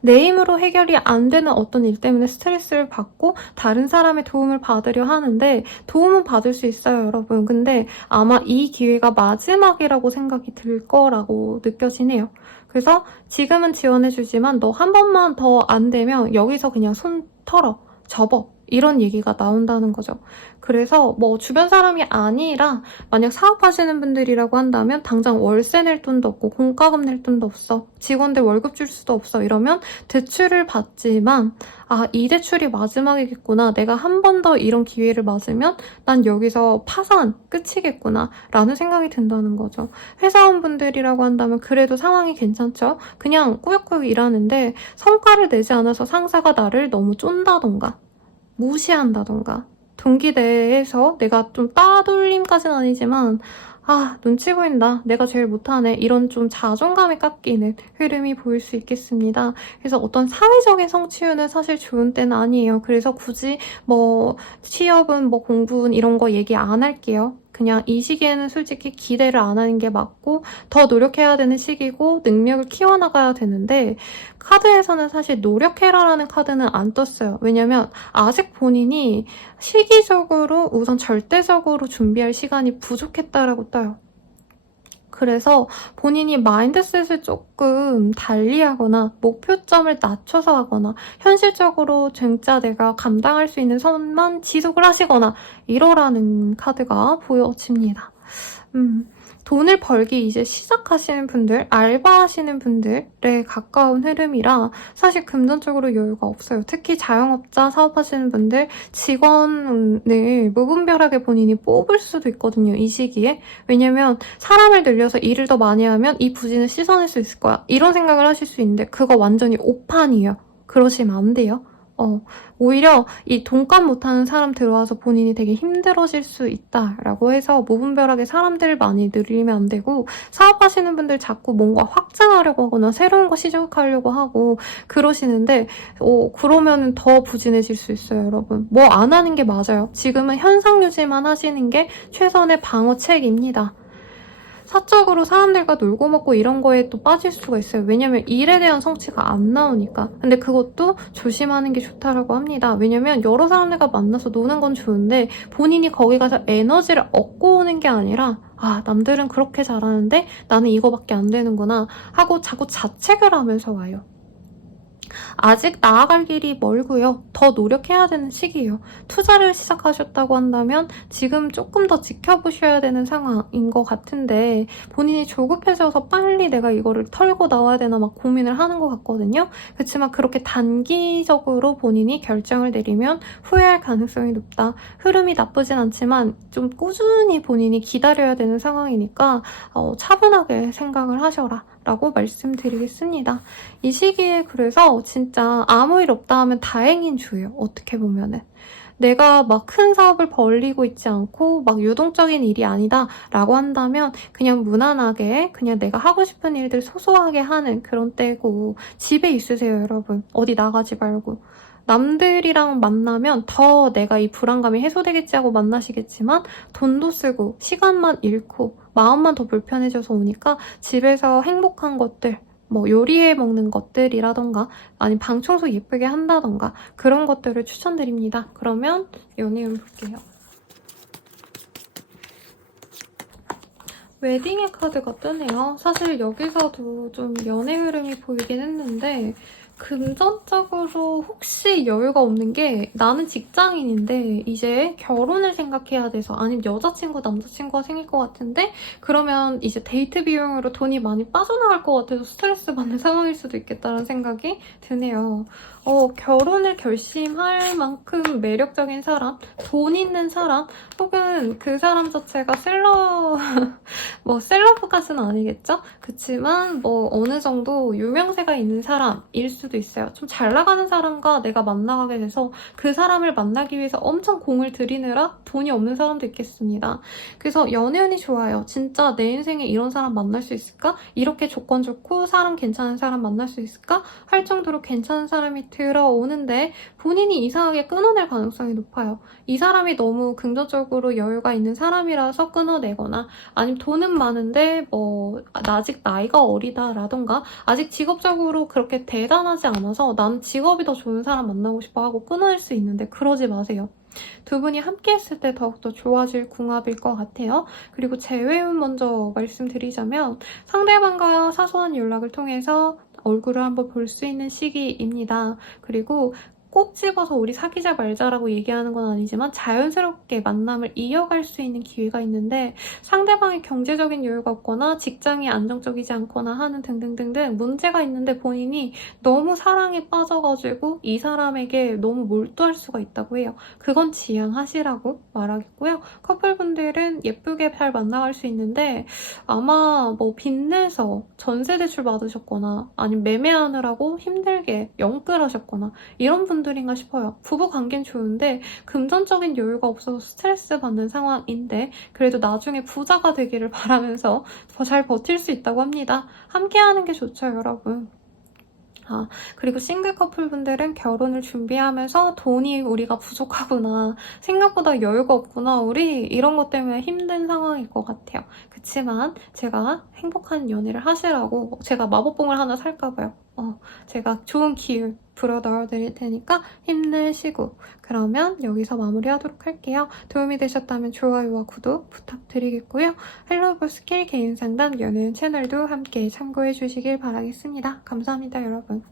내 힘으로 해결이 안 되는 어떤 일 때문에 스트레스를 받고 다른 사람의 도움을 받으려 하는데 도움은 받을 수 있어요, 여러분. 근데 아마 이 기회가 마지막이라고 생각이 들 거라고 느껴지네요. 그래서 지금은 지원해주지만 너 한 번만 더 안 되면 여기서 그냥 손 털어, 접어. 이런 얘기가 나온다는 거죠. 그래서 뭐 주변 사람이 아니라 만약 사업하시는 분들이라고 한다면 당장 월세 낼 돈도 없고 공과금 낼 돈도 없어. 직원들 월급 줄 수도 없어. 이러면 대출을 받지만 아, 이 대출이 마지막이겠구나. 내가 한 번 더 이런 기회를 맞으면 난 여기서 파산 끝이겠구나 라는 생각이 든다는 거죠. 회사원분들이라고 한다면 그래도 상황이 괜찮죠? 그냥 꾸역꾸역 일하는데 성과를 내지 않아서 상사가 나를 너무 쫀다던가 무시한다던가 동기 내에서 내가 좀 따돌림까지는 아니지만 아 눈치 보인다 내가 제일 못하네 이런 좀 자존감이 깎이는 흐름이 보일 수 있겠습니다. 그래서 어떤 사회적인 성취율은 사실 좋은 때는 아니에요. 그래서 굳이 뭐 취업은 뭐 공부는 이런 거 얘기 안 할게요. 그냥 이 시기에는 솔직히 기대를 안 하는 게 맞고 더 노력해야 되는 시기고 능력을 키워나가야 되는데 카드에서는 사실 노력해라라는 카드는 안 떴어요. 왜냐면 아직 본인이 시기적으로 우선 절대적으로 준비할 시간이 부족했다라고 떠요. 그래서 본인이 마인드셋을 조금 달리하거나 목표점을 낮춰서 하거나 현실적으로 진짜 내가 감당할 수 있는 선만 지속을 하시거나 이러라는 카드가 보여집니다. 돈을 벌기 이제 시작하시는 분들, 알바하시는 분들에 가까운 흐름이라 사실 금전적으로 여유가 없어요. 특히 자영업자 사업하시는 분들, 직원을 무분별하게 본인이 뽑을 수도 있거든요. 이 시기에. 왜냐면 사람을 늘려서 일을 더 많이 하면 이 부진을 씻어낼 수 있을 거야. 이런 생각을 하실 수 있는데 그거 완전히 오판이에요. 그러시면 안 돼요. 오히려 이 돈값 못하는 사람 들어와서 본인이 되게 힘들어질 수 있다라고 해서 무분별하게 사람들 많이 늘리면 안 되고 사업하시는 분들 자꾸 뭔가 확장하려고 하거나 새로운 거 시작하려고 하고 그러시는데 그러면 더 부진해질 수 있어요, 여러분. 뭐 안 하는 게 맞아요. 지금은 현상 유지만 하시는 게 최선의 방어책입니다. 사적으로 사람들과 놀고 먹고 이런 거에 또 빠질 수가 있어요. 왜냐면 일에 대한 성취가 안 나오니까. 근데 그것도 조심하는 게 좋다라고 합니다. 왜냐면 여러 사람들과 만나서 노는 건 좋은데 본인이 거기 가서 에너지를 얻고 오는 게 아니라 아, 남들은 그렇게 잘하는데 나는 이거밖에 안 되는구나 하고 자꾸 자책을 하면서 와요. 아직 나아갈 길이 멀고요. 더 노력해야 되는 시기예요. 투자를 시작하셨다고 한다면 지금 조금 더 지켜보셔야 되는 상황인 것 같은데 본인이 조급해져서 빨리 내가 이거를 털고 나와야 되나 막 고민을 하는 것 같거든요. 그렇지만 그렇게 단기적으로 본인이 결정을 내리면 후회할 가능성이 높다. 흐름이 나쁘진 않지만 좀 꾸준히 본인이 기다려야 되는 상황이니까 차분하게 생각을 하셔라 라고 말씀드리겠습니다. 이 시기에 그래서 진짜 아무 일 없다 하면 다행인 주예요. 어떻게 보면은. 내가 막 큰 사업을 벌리고 있지 않고 막 유동적인 일이 아니다 라고 한다면 그냥 무난하게 그냥 내가 하고 싶은 일들 소소하게 하는 그런 때고 집에 있으세요, 여러분. 어디 나가지 말고. 남들이랑 만나면 더 내가 이 불안감이 해소되겠지 하고 만나시겠지만 돈도 쓰고 시간만 잃고 마음만 더 불편해져서 오니까 집에서 행복한 것들 뭐 요리해 먹는 것들이라던가 아니면 방 청소 예쁘게 한다던가 그런 것들을 추천드립니다. 그러면 연애운 볼게요. 웨딩의 카드가 뜨네요. 사실 여기서도 좀 연애 흐름이 보이긴 했는데 금전적으로 혹시 여유가 없는 게 나는 직장인인데 이제 결혼을 생각해야 돼서 아니면 여자친구, 남자친구가 생길 것 같은데 그러면 이제 데이트 비용으로 돈이 많이 빠져나갈 것 같아서 스트레스 받는 상황일 수도 있겠다는 생각이 드네요. 결혼을 결심할 만큼 매력적인 사람, 돈 있는 사람, 혹은 그 사람 자체가 셀럽까지는 아니겠죠? 그치만 어느 정도 유명세가 있는 사람일 수도 있어요. 좀 잘 나가는 사람과 내가 만나게 돼서 그 사람을 만나기 위해서 엄청 공을 들이느라 돈이 없는 사람도 있겠습니다. 그래서 연애운이 좋아요. 진짜 내 인생에 이런 사람 만날 수 있을까? 이렇게 조건 좋고 사람 괜찮은 사람 만날 수 있을까? 할 정도로 괜찮은 사람이 들어오는데 본인이 이상하게 끊어낼 가능성이 높아요. 이 사람이 너무 긍정적으로 여유가 있는 사람이라서 끊어내거나 아니면 돈은 많은데 아직 나이가 어리다라던가 아직 직업적으로 그렇게 대단하지 않아서 난 직업이 더 좋은 사람 만나고 싶어 하고 끊어낼 수 있는데 그러지 마세요. 두 분이 함께 했을 때 더욱더 좋아질 궁합일 것 같아요. 그리고 재회운 먼저 말씀드리자면 상대방과 사소한 연락을 통해서 얼굴을 한번 볼 수 있는 시기입니다. 그리고 꼭 집어서 우리 사귀자 말자라고 얘기하는 건 아니지만 자연스럽게 만남을 이어갈 수 있는 기회가 있는데 상대방이 경제적인 여유가 없거나 직장이 안정적이지 않거나 하는 등등등등 문제가 있는데 본인이 너무 사랑에 빠져가지고 이 사람에게 너무 몰두할 수가 있다고 해요. 그건 지양하시라고 말하겠고요. 커플분들은 예쁘게 잘 만나갈 수 있는데 아마 빚내서 전세 대출 받으셨거나 아니면 매매하느라고 힘들게 영끌하셨거나 이런 분들인가 싶어요. 부부 관계는 좋은데 금전적인 여유가 없어서 스트레스 받는 상황인데 그래도 나중에 부자가 되기를 바라면서 더 잘 버틸 수 있다고 합니다. 함께하는 게 좋죠, 여러분. 그리고 싱글 커플분들은 결혼을 준비하면서 돈이 우리가 부족하구나, 생각보다 여유가 없구나, 우리 이런 것 때문에 힘든 상황일 것 같아요. 그치만 제가 행복한 연애를 하시라고 제가 마법봉을 하나 살까봐요. 제가 좋은 기운 불어 넣어드릴 테니까 힘내시고 그러면 여기서 마무리하도록 할게요. 도움이 되셨다면 좋아요와 구독 부탁드리겠고요. 헬로볼 스킬 개인 상담 연애운 채널도 함께 참고해 주시길 바라겠습니다. 감사합니다, 여러분.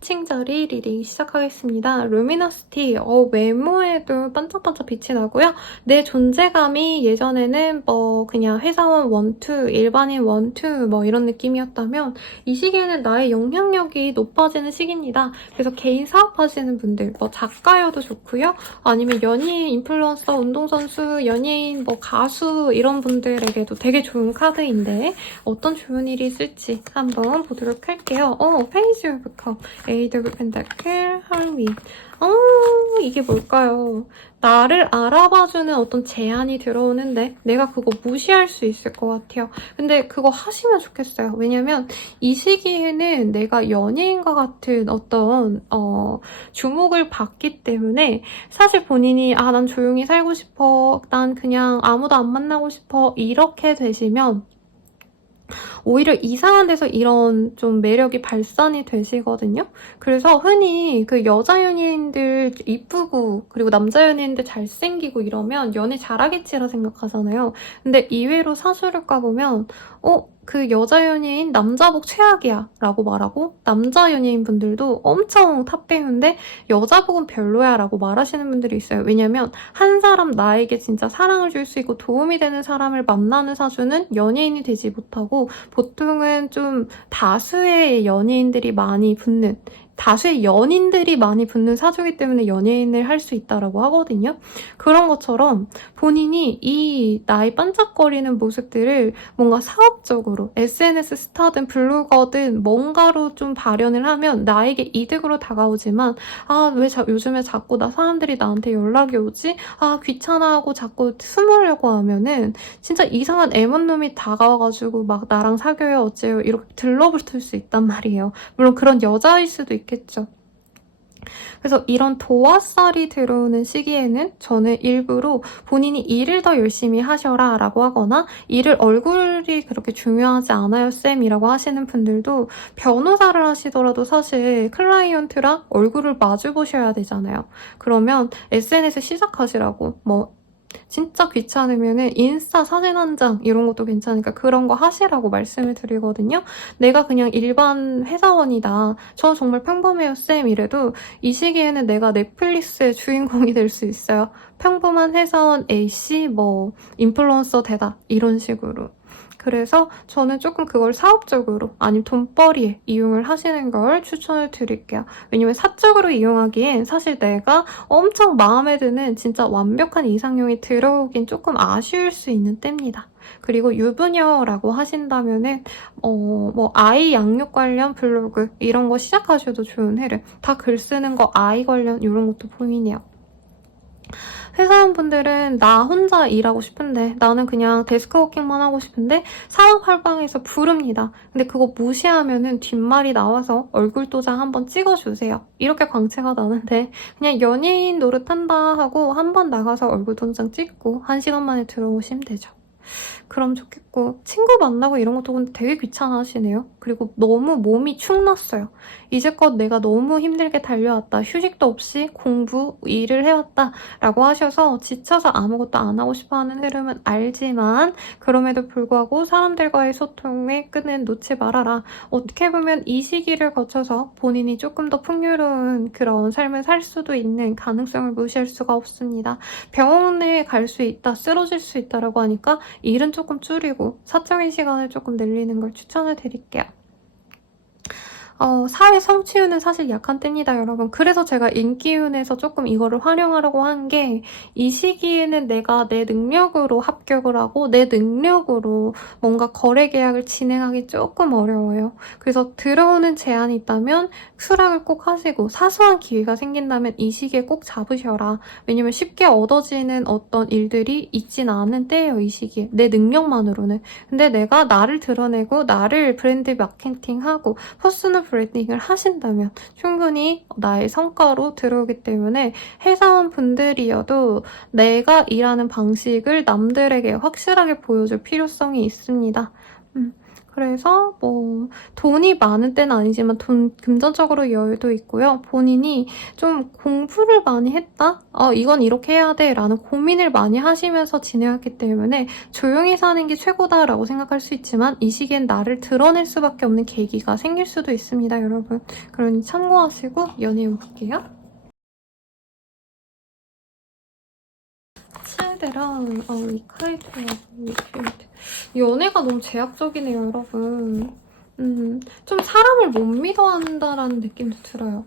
칭저리 리딩 시작하겠습니다. 루미너시티, 외모에도 반짝반짝 빛이 나고요. 내 존재감이 예전에는 그냥 회사원 원투, 일반인 원투 이런 느낌이었다면 이 시기에는 나의 영향력이 높아지는 시기입니다. 그래서 개인 사업하시는 분들, 작가여도 좋고요. 아니면 연예인, 인플루언서, 운동선수, 연예인, 가수 이런 분들에게도 되게 좋은 카드인데 어떤 좋은 일이 있을지 한번 보도록 할게요. 페이지 오브 컵. 에이드 오브 펜타클, 헐밋. 이게 뭘까요? 나를 알아봐주는 어떤 제안이 들어오는데 내가 그거 무시할 수 있을 것 같아요. 근데 그거 하시면 좋겠어요. 왜냐면 이 시기에는 내가 연예인과 같은 어떤 주목을 받기 때문에 사실 본인이 난 조용히 살고 싶어, 난 그냥 아무도 안 만나고 싶어 이렇게 되시면 오히려 이상한 데서 이런 좀 매력이 발산이 되시거든요. 그래서 흔히 그 여자 연예인들 이쁘고 그리고 남자 연예인들 잘생기고 이러면 연애 잘하겠지라 생각하잖아요. 근데 이외로 사주를 까보면 그 여자 연예인 남자복 최악이야 라고 말하고 남자 연예인 분들도 엄청 탑배우인데 여자복은 별로야 라고 말하시는 분들이 있어요. 왜냐면 한 사람 나에게 진짜 사랑을 줄 수 있고 도움이 되는 사람을 만나는 사주는 연예인이 되지 못하고 보통은 좀 다수의 연예인들이 많이 붙는, 다수의 연인들이 많이 붙는 사주이기 때문에 연예인을 할 수 있다고 하거든요. 그런 것처럼 본인이 이 나의 반짝거리는 모습들을 뭔가 사업적으로 SNS 스타든 블로거든 뭔가로 좀 발현을 하면 나에게 이득으로 다가오지만 왜 요즘에 자꾸 사람들이 나한테 연락이 오지? 귀찮아하고 자꾸 숨으려고 하면은 진짜 이상한 애먼 놈이 다가와가지고 막 나랑 사귀어요 어째요 이렇게 들러붙을 수 있단 말이에요. 물론 그런 여자일 수도 있겠죠. 그래서 이런 도화살이 들어오는 시기에는 저는 일부러 본인이 일을 더 열심히 하셔라 라고 하거나 일을 얼굴이 그렇게 중요하지 않아요 쌤이라고 하시는 분들도 변호사를 하시더라도 사실 클라이언트랑 얼굴을 마주 보셔야 되잖아요. 그러면 SNS 시작하시라고 진짜 귀찮으면은 인스타 사진 한 장 이런 것도 괜찮으니까 그런 거 하시라고 말씀을 드리거든요. 내가 그냥 일반 회사원이다. 저 정말 평범해요, 쌤. 이래도 이 시기에는 내가 넷플릭스의 주인공이 될 수 있어요. 평범한 회사원 A씨, 뭐 인플루언서 되다 이런 식으로. 그래서 저는 조금 그걸 사업적으로 아니면 돈벌이에 이용을 하시는 걸 추천을 드릴게요. 왜냐면 사적으로 이용하기엔 사실 내가 엄청 마음에 드는 진짜 완벽한 이상형이 들어오긴 조금 아쉬울 수 있는 때입니다. 그리고 유부녀라고 하신다면은 뭐 아이 양육 관련 블로그 이런 거 시작하셔도 좋은 흐름. 다 글 쓰는 거 아이 관련 이런 것도 보이네요. 회사원분들은 나 혼자 일하고 싶은데 나는 그냥 데스크워킹만 하고 싶은데 사업 활방에서 부릅니다. 근데 그거 무시하면은 뒷말이 나와서 얼굴 도장 한번 찍어주세요. 이렇게 광채가 나는데 그냥 연예인 노릇한다 하고 한번 나가서 얼굴 도장 찍고 1시간 만에 들어오시면 되죠. 그럼 좋겠고 친구 만나고 이런 것도 근데 되게 귀찮아하시네요. 그리고 너무 몸이 축났어요. 이제껏 내가 너무 힘들게 달려왔다. 휴식도 없이 공부, 일을 해왔다 라고 하셔서 지쳐서 아무것도 안 하고 싶어하는 흐름은 알지만 그럼에도 불구하고 사람들과의 소통의 끈은 놓지 말아라. 어떻게 보면 이 시기를 거쳐서 본인이 조금 더 풍요로운 그런 삶을 살 수도 있는 가능성을 무시할 수가 없습니다. 병원에 갈 수 있다, 쓰러질 수 있다라고 하니까 일은 조금 줄이고 사적인 시간을 조금 늘리는 걸 추천을 드릴게요. 사회 성취운은 사실 약한 때입니다, 여러분. 그래서 제가 인기운에서 조금 이거를 활용하려고 한 게 이 시기에는 내가 내 능력으로 합격을 하고 내 능력으로 뭔가 거래 계약을 진행하기 조금 어려워요. 그래서 들어오는 제안이 있다면 수락을 꼭 하시고 사소한 기회가 생긴다면 이 시기에 꼭 잡으셔라. 왜냐면 쉽게 얻어지는 어떤 일들이 있진 않은 때예요, 이 시기에. 내 능력만으로는. 근데 내가 나를 드러내고 나를 브랜드 마케팅하고 퍼스널 브랜딩을 하신다면 충분히 나의 성과로 들어오기 때문에 회사원 분들이어도 내가 일하는 방식을 남들에게 확실하게 보여줄 필요성이 있습니다. 그래서 뭐 돈이 많은 때는 아니지만 금전적으로 여유도 있고요. 본인이 좀 공부를 많이 했다? 이건 이렇게 해야 돼 라는 고민을 많이 하시면서 지내왔기 때문에 조용히 사는 게 최고다라고 생각할 수 있지만 이 시기엔 나를 드러낼 수밖에 없는 계기가 생길 수도 있습니다, 여러분. 그러니 참고하시고 연애운 볼게요. 칠드랑 리카이트라고 리필드. 연애가 너무 제약적이네요, 여러분. 좀 사람을 못 믿어한다라는 느낌도 들어요.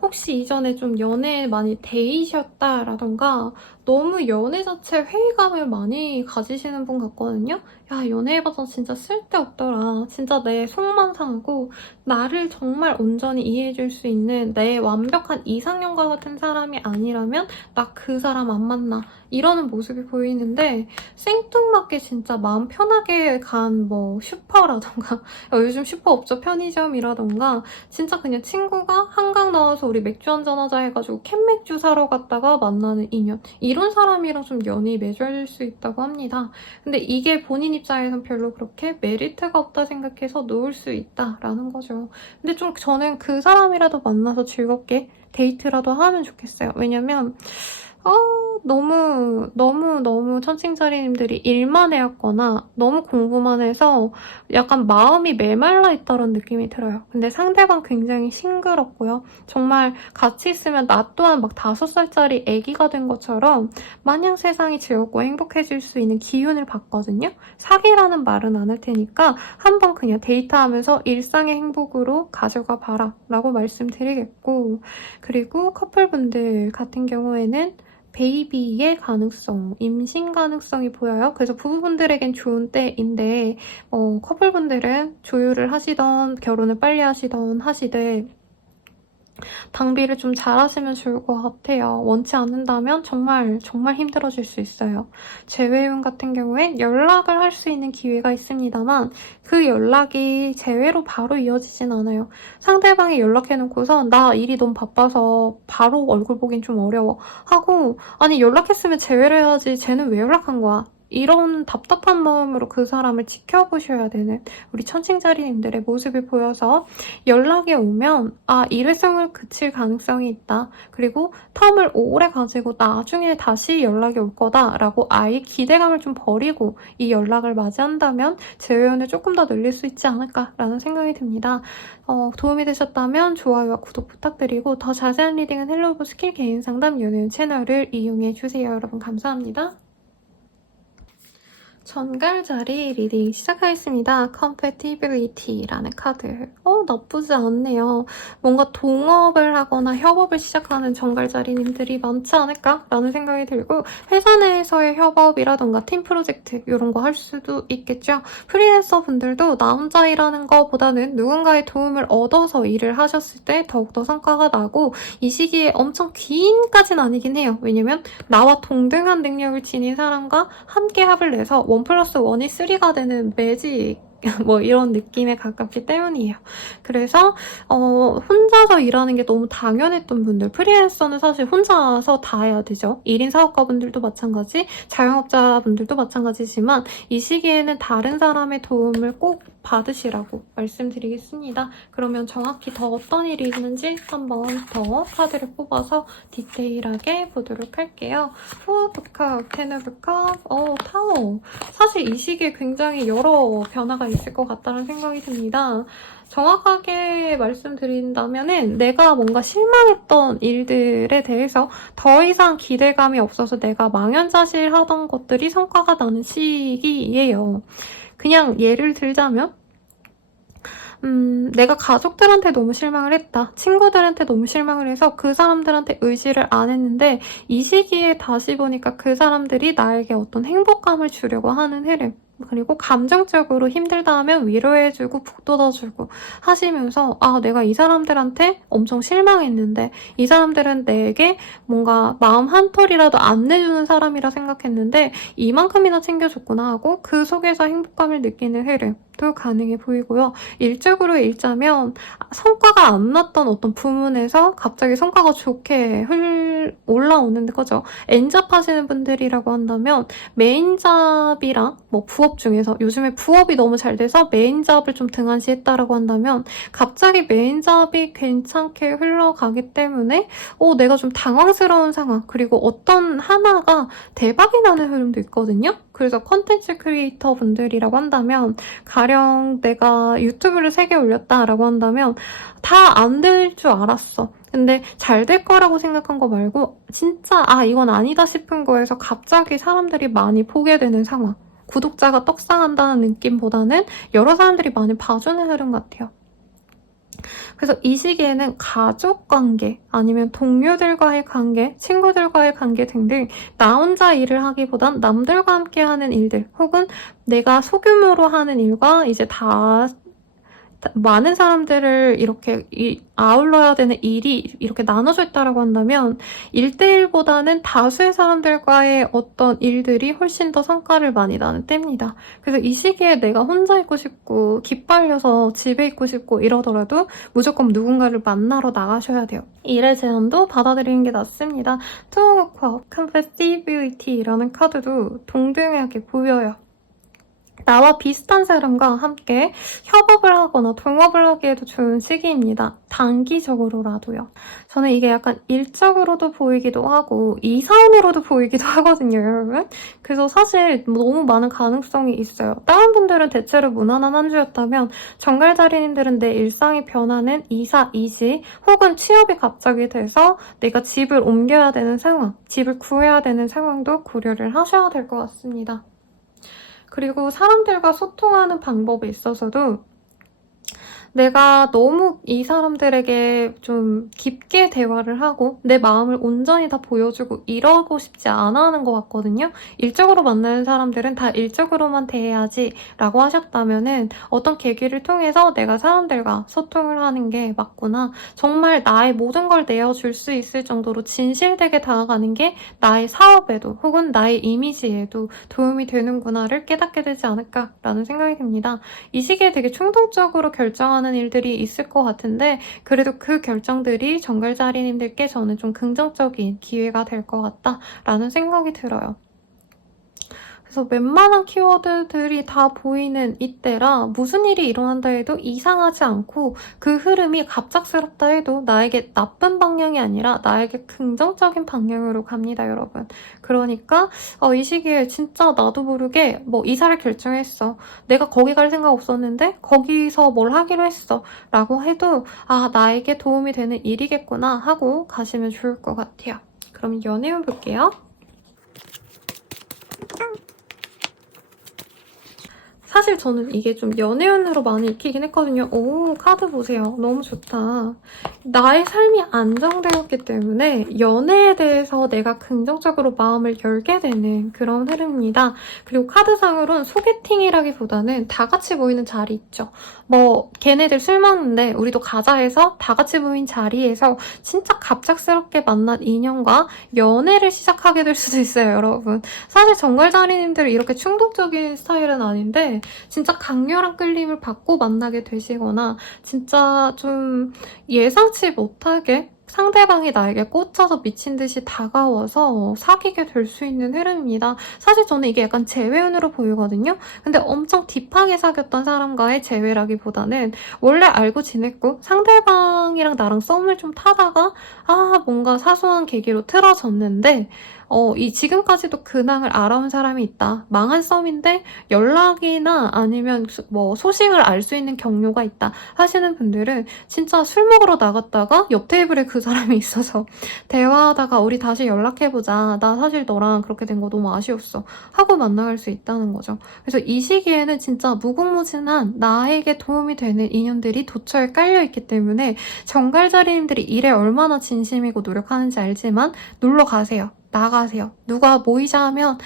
혹시 이전에 좀 연애 많이 데이셨다라던가 너무 연애 자체에 회의감을 많이 가지시는 분 같거든요? 야, 연애해봐서 진짜 쓸데없더라. 진짜 내 속만 상하고 나를 정말 온전히 이해해줄 수 있는 내 완벽한 이상형과 같은 사람이 아니라면 나 그 사람 안 만나. 이러는 모습이 보이는데 생뚱맞게 진짜 마음 편하게 간 뭐 슈퍼라던가 요즘 슈퍼 없죠? 편의점이라던가 진짜 그냥 친구가 한강 나와서 우리 맥주 한잔 하자 해가지고 캔맥주 사러 갔다가 만나는 인연. 이런 사람이랑 좀 연이 맺어질 수 있다고 합니다. 근데 이게 본인 입장에선 별로 그렇게 메리트가 없다 생각해서 놓을 수 있다라는 거죠. 근데 좀 저는 그 사람이라도 만나서 즐겁게 데이트라도 하면 좋겠어요. 왜냐면 너무 천칭자리님들이 일만 해왔거나 너무 공부만 해서 약간 마음이 메말라 있다는 느낌이 들어요. 근데 상대방 굉장히 싱그럽고요. 정말 같이 있으면 나 또한 막 5살짜리 아기가 된 것처럼 마냥 세상이 즐겁고 행복해질 수 있는 기운을 받거든요. 사귀라는 말은 안 할 테니까 한번 그냥 데이트하면서 일상의 행복으로 가져가 봐라 라고 말씀드리겠고, 그리고 커플분들 같은 경우에는 베이비의 가능성, 임신 가능성이 보여요. 그래서 부부분들에겐 좋은 때인데 커플분들은 조율을 하시던 결혼을 빨리 하시던 하시되 방비를 좀 잘하시면 좋을 것 같아요. 원치 않는다면 정말 힘들어질 수 있어요. 재회운 같은 경우엔 연락을 할 수 있는 기회가 있습니다만 그 연락이 재회로 바로 이어지진 않아요. 상대방이 연락해놓고서 나 일이 너무 바빠서 바로 얼굴 보긴 좀 어려워 하고, 아니 연락했으면 재회를 해야지 쟤는 왜 연락한 거야? 이런 답답한 마음으로 그 사람을 지켜보셔야 되는 우리 천칭자리님들의 모습이 보여서 연락이 오면 일회성을 그칠 가능성이 있다. 그리고 텀을 오래 가지고 나중에 다시 연락이 올 거다라고 아예 기대감을 좀 버리고 이 연락을 맞이한다면 재회원을 조금 더 늘릴 수 있지 않을까라는 생각이 듭니다. 도움이 되셨다면 좋아요와 구독 부탁드리고 더 자세한 리딩은 헬로우 스킬 개인 상담 연예인 채널을 이용해주세요. 여러분 감사합니다. 전갈자리 리딩 시작하겠습니다. Compatibility라는 카드. 나쁘지 않네요. 뭔가 동업을 하거나 협업을 시작하는 전갈자리님들이 많지 않을까라는 생각이 들고 회사 내에서의 협업이라던가 팀 프로젝트 이런 거 할 수도 있겠죠. 프리랜서 분들도 나 혼자 일하는 거보다는 누군가의 도움을 얻어서 일을 하셨을 때 더욱더 성과가 나고 이 시기에 엄청 긴까지는 아니긴 해요. 왜냐면 나와 동등한 능력을 지닌 사람과 함께 합을 내서 1+1이 3가 되는 매직 뭐 이런 느낌에 가깝기 때문이에요. 그래서 혼자서 일하는 게 너무 당연했던 분들, 프리랜서는 사실 혼자서 다 해야 되죠. 1인 사업가분들도 마찬가지, 자영업자분들도 마찬가지지만 이 시기에는 다른 사람의 도움을 꼭 받으시라고 말씀드리겠습니다. 그러면 정확히 더 어떤 일이 있는지 한번 더 카드를 뽑아서 디테일하게 보도록 할게요. Four of Cups, Ten of Cups, 타워. 사실 이 시기에 굉장히 여러 변화가 있을 것 같다는 생각이 듭니다. 정확하게 말씀드린다면은 내가 뭔가 실망했던 일들에 대해서 더 이상 기대감이 없어서 내가 망연자실하던 것들이 성과가 나는 시기예요. 그냥 예를 들자면 내가 가족들한테 너무 실망을 했다. 친구들한테 너무 실망을 해서 그 사람들한테 의지를 안 했는데 이 시기에 다시 보니까 그 사람들이 나에게 어떤 행복감을 주려고 하는 흐름. 그리고 감정적으로 힘들다 하면 위로해주고 북돋아주고 하시면서 내가 이 사람들한테 엄청 실망했는데 이 사람들은 내게 뭔가 마음 한 톨이라도 안 내주는 사람이라 생각했는데 이만큼이나 챙겨줬구나 하고 그 속에서 행복감을 느끼는 흐름도 가능해 보이고요. 일적으로 읽자면 성과가 안 났던 어떤 부문에서 갑자기 성과가 좋게 올라오는 거죠. 엔잡 하시는 분들이라고 한다면 메인잡이랑 뭐 부업 중에서 요즘에 부업이 너무 잘 돼서 메인잡을 좀 등한시했다라고 한다면 갑자기 메인잡이 괜찮게 흘러가기 때문에 내가 좀 당황스러운 상황 그리고 어떤 하나가 대박이 나는 흐름도 있거든요. 그래서 컨텐츠 크리에이터 분들이라고 한다면 가령 내가 유튜브를 3개 올렸다라고 한다면 다 안 될 줄 알았어. 근데 잘 될 거라고 생각한 거 말고 진짜 이건 아니다 싶은 거에서 갑자기 사람들이 많이 보게 되는 상황. 구독자가 떡상한다는 느낌보다는 여러 사람들이 많이 봐주는 흐름 같아요. 그래서 이 시기에는 가족관계 아니면 동료들과의 관계, 친구들과의 관계 등등 나 혼자 일을 하기보단 남들과 함께 하는 일들 혹은 내가 소규모로 하는 일과 이제 다 많은 사람들을 이렇게 아울러야 되는 일이 이렇게 나눠져 있다라고 한다면 1대1보다는 다수의 사람들과의 어떤 일들이 훨씬 더 성과를 많이 나는 때입니다. 그래서 이 시기에 내가 혼자 있고 싶고 기빨려서 집에 있고 싶고 이러더라도 무조건 누군가를 만나러 나가셔야 돼요. 일의 제안도 받아들이는 게 낫습니다. Two of Cups, Compatibility라는 카드도 동등하게 보여요. 나와 비슷한 사람과 함께 협업을 하거나 동업을 하기에도 좋은 시기입니다. 단기적으로라도요. 저는 이게 약간 일적으로도 보이기도 하고 이사운으로도 보이기도 하거든요, 여러분. 그래서 사실 너무 많은 가능성이 있어요. 다른 분들은 대체로 무난한 한 주였다면 정갈자리님들은 내 일상이 변하는 이사, 이직 혹은 취업이 갑자기 돼서 내가 집을 옮겨야 되는 상황, 집을 구해야 되는 상황도 고려를 하셔야 될 것 같습니다. 그리고 사람들과 소통하는 방법에 있어서도 내가 너무 이 사람들에게 좀 깊게 대화를 하고 내 마음을 온전히 다 보여주고 이러고 싶지 않아 하는 것 같거든요. 일적으로 만나는 사람들은 다 일적으로만 대해야지 라고 하셨다면은 어떤 계기를 통해서 내가 사람들과 소통을 하는 게 맞구나. 정말 나의 모든 걸 내어줄 수 있을 정도로 진실되게 다가가는 게 나의 사업에도 혹은 나의 이미지에도 도움이 되는구나를 깨닫게 되지 않을까라는 생각이 듭니다. 이 시기에 되게 충동적으로 결정하는 일들이 있을 것 같은데 그래도 그 결정들이 정글자리님들께 저는 좀 긍정적인 기회가 될 것 같다라는 생각이 들어요. 그래서 웬만한 키워드들이 다 보이는 이때라 무슨 일이 일어난다 해도 이상하지 않고 그 흐름이 갑작스럽다 해도 나에게 나쁜 방향이 아니라 나에게 긍정적인 방향으로 갑니다, 여러분. 그러니까 이 시기에 진짜 나도 모르게 뭐 이사를 결정했어. 내가 거기 갈 생각 없었는데 거기서 뭘 하기로 했어. 라고 해도 나에게 도움이 되는 일이겠구나 하고 가시면 좋을 것 같아요. 그럼 연애운 볼게요. 사실 저는 이게 좀 연애운으로 많이 익히긴 했거든요. 오, 카드 보세요. 너무 좋다. 나의 삶이 안정되었기 때문에 연애에 대해서 내가 긍정적으로 마음을 열게 되는 그런 흐름입니다. 그리고 카드상으로는 소개팅이라기보다는 다 같이 모이는 자리 있죠. 뭐 걔네들 술 먹는데 우리도 가자 해서 다 같이 모인 자리에서 진짜 갑작스럽게 만난 인연과 연애를 시작하게 될 수도 있어요, 여러분. 사실 정갈자리님들이 이렇게 충동적인 스타일은 아닌데 진짜 강렬한 끌림을 받고 만나게 되시거나 진짜 좀 예상치 못하게 상대방이 나에게 꽂혀서 미친 듯이 다가와서 사귀게 될 수 있는 흐름입니다. 사실 저는 이게 약간 재회운으로 보이거든요. 근데 엄청 딥하게 사귀었던 사람과의 재회라기보다는 원래 알고 지냈고 상대방이랑 나랑 썸을 좀 타다가 뭔가 사소한 계기로 틀어졌는데 이 지금까지도 근황을 알아온 사람이 있다. 망한 썸인데 연락이나 아니면 뭐 소식을 알 수 있는 경로가 있다 하시는 분들은 진짜 술 먹으러 나갔다가 옆 테이블에 그 사람이 있어서 대화하다가 우리 다시 연락해보자. 나 사실 너랑 그렇게 된 거 너무 아쉬웠어. 하고 만나갈 수 있다는 거죠. 그래서 이 시기에는 진짜 무궁무진한 나에게 도움이 되는 인연들이 도처에 깔려있기 때문에 정갈자리님들이 일에 얼마나 진심이고 노력하는지 알지만 놀러 가세요. 나가세요. 누가 모이자 하면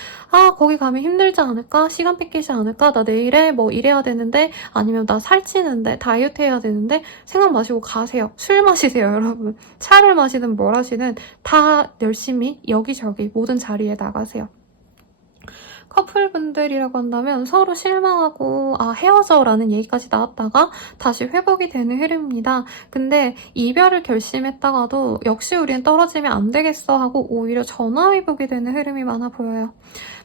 거기 가면 힘들지 않을까? 시간 뺏기지 않을까? 나 내일에 뭐 일해야 되는데 아니면 나 살찌는데 다이어트 해야 되는데 생각 마시고 가세요. 술 마시세요, 여러분. 차를 마시든 뭘 하시든 다 열심히 여기저기 모든 자리에 나가세요. 커플분들이라고 한다면 서로 실망하고 헤어져라는 얘기까지 나왔다가 다시 회복이 되는 흐름입니다. 근데 이별을 결심했다가도 역시 우리는 떨어지면 안 되겠어 하고 오히려 전화위복이 되는 흐름이 많아 보여요.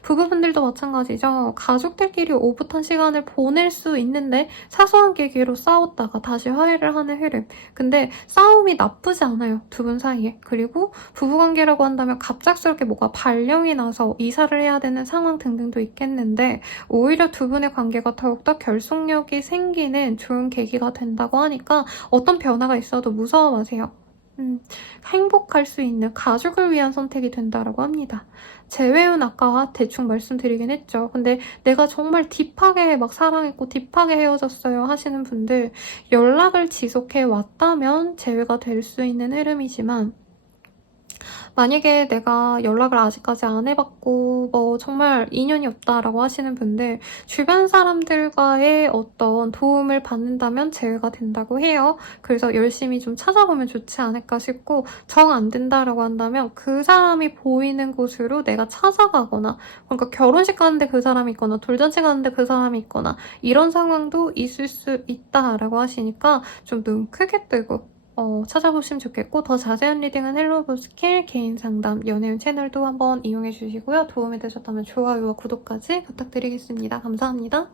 부부분들도 마찬가지죠. 가족들끼리 오붓한 시간을 보낼 수 있는데 사소한 계기로 싸웠다가 다시 화해를 하는 흐름. 근데 싸움이 나쁘지 않아요. 두 분 사이에. 그리고 부부관계라고 한다면 갑작스럽게 뭐가 발령이 나서 이사를 해야 되는 상황 등등도 있겠는데 오히려 두 분의 관계가 더욱더 결속력이 생기는 좋은 계기가 된다고 하니까 어떤 변화가 있어도 무서워 마세요. 행복할 수 있는 가족을 위한 선택이 된다고 합니다. 재회운 아까 대충 말씀드리긴 했죠. 근데 내가 정말 딥하게 막 사랑했고 딥하게 헤어졌어요 하시는 분들 연락을 지속해 왔다면 재회가 될 수 있는 흐름이지만 만약에 내가 연락을 아직까지 안 해봤고 뭐 정말 인연이 없다라고 하시는 분들 주변 사람들과의 어떤 도움을 받는다면 재회가 된다고 해요. 그래서 열심히 좀 찾아보면 좋지 않을까 싶고 정 안 된다라고 한다면 그 사람이 보이는 곳으로 내가 찾아가거나 그러니까 결혼식 가는데 그 사람이 있거나 돌잔치 가는데 그 사람이 있거나 이런 상황도 있을 수 있다라고 하시니까 좀 눈 크게 뜨고 찾아보시면 좋겠고 더 자세한 리딩은 헬로보스킬 개인 상담 연애운 채널도 한번 이용해 주시고요. 도움이 되셨다면 좋아요와 구독까지 부탁드리겠습니다. 감사합니다.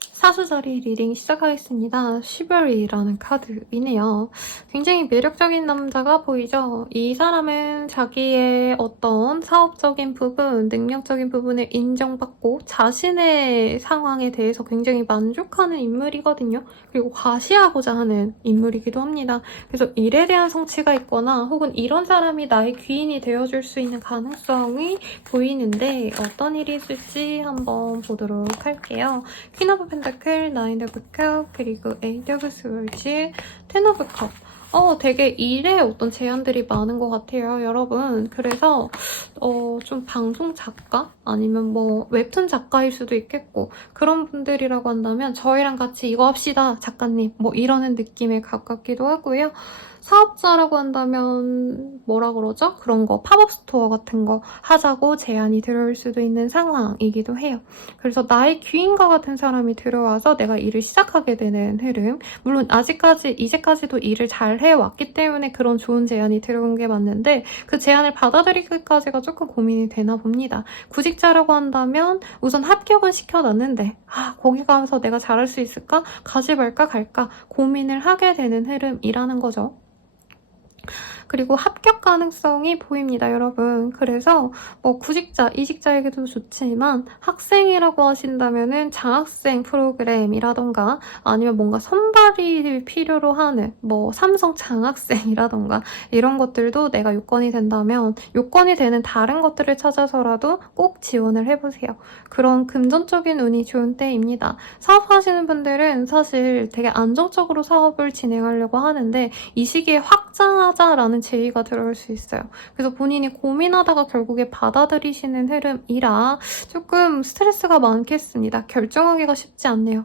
사수자리 리딩 시작하겠습니다. 시베리라는 카드이네요. 굉장히 매력적인 남자가 보이죠? 이 사람은 자기의 어떤 사업적인 부분, 능력적인 부분을 인정받고 자신의 상황에 대해서 굉장히 만족하는 인물이거든요. 그리고 과시하고자 하는 인물이기도 합니다. 그래서 일에 대한 성취가 있거나 혹은 이런 사람이 나의 귀인이 되어줄 수 있는 가능성이 보이는데 어떤 일이 있을지 한번 보도록 할게요. 퀸 오브 펜타클, 나인 오브 컵, 그리고 에이트 오브 스월즈, 텐 오브 컵. 되게 일에 어떤 제안들이 많은 것 같아요, 여러분. 그래서 좀 방송 작가? 아니면 뭐 웹툰 작가일 수도 있겠고 그런 분들이라고 한다면 저희랑 같이 이거 합시다, 작가님. 뭐 이러는 느낌에 가깝기도 하고요. 사업자라고 한다면 뭐라 그러죠? 그런 거 팝업 스토어 같은 거 하자고 제안이 들어올 수도 있는 상황이기도 해요. 그래서 나의 귀인과 같은 사람이 들어와서 내가 일을 시작하게 되는 흐름. 물론 이제까지도 일을 잘 해왔기 때문에 그런 좋은 제안이 들어온 게 맞는데 그 제안을 받아들이기까지가 조금 고민이 되나 봅니다. 구직자라고 한다면 우선 합격은 시켜놨는데 거기 가서 내가 잘할 수 있을까? 가지 말까 갈까? 고민을 하게 되는 흐름이라는 거죠. 그리고 합격 가능성이 보입니다, 여러분. 그래서 뭐 구직자, 이직자에게도 좋지만 학생이라고 하신다면은 장학생 프로그램이라던가 아니면 뭔가 선발이 필요로 하는 뭐 삼성 장학생이라던가 이런 것들도 내가 요건이 된다면 요건이 되는 다른 것들을 찾아서라도 꼭 지원을 해보세요. 그런 금전적인 운이 좋은 때입니다. 사업하시는 분들은 사실 되게 안정적으로 사업을 진행하려고 하는데 이 시기에 확장하자라는 제의가 들어올 수 있어요. 그래서 본인이 고민하다가 결국에 받아들이시는 흐름이라 조금 스트레스가 많겠습니다. 결정하기가 쉽지 않네요.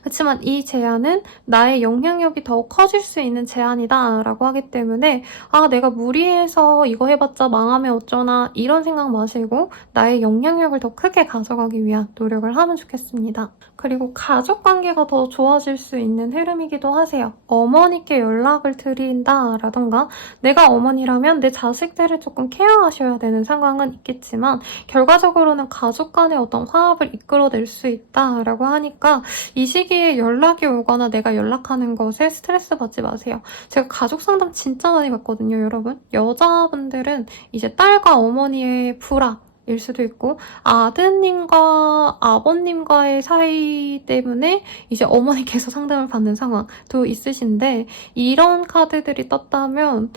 그렇지만 이 제안은 나의 영향력이 더 커질 수 있는 제안이다 라고 하기 때문에 내가 무리해서 이거 해봤자 망하면 어쩌나 이런 생각 마시고 나의 영향력을 더 크게 가져가기 위한 노력을 하면 좋겠습니다. 그리고 가족관계가 더 좋아질 수 있는 흐름이기도 하세요. 어머니께 연락을 드린다 라던가 내가 어머니라면 내 자식들을 조금 케어하셔야 되는 상황은 있겠지만 결과적으로는 가족 간의 어떤 화합을 이끌어낼 수 있다라고 하니까 이 시기에 연락이 오거나 내가 연락하는 것에 스트레스 받지 마세요. 제가 가족 상담 진짜 많이 받거든요, 여러분. 여자분들은 이제 딸과 어머니의 불화일 수도 있고 아드님과 아버님과의 사이 때문에 이제 어머니께서 상담을 받는 상황도 있으신데 이런 카드들이 떴다면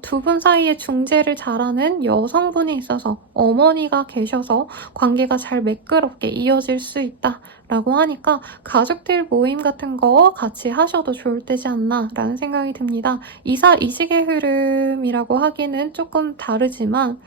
두 분 사이에 중재를 잘하는 여성분이 있어서 어머니가 계셔서 관계가 잘 매끄럽게 이어질 수 있다 라고 하니까 가족들 모임 같은 거 같이 하셔도 좋을 때지 않나 라는 생각이 듭니다. 이직의 흐름이라고 하기는 조금 다르지만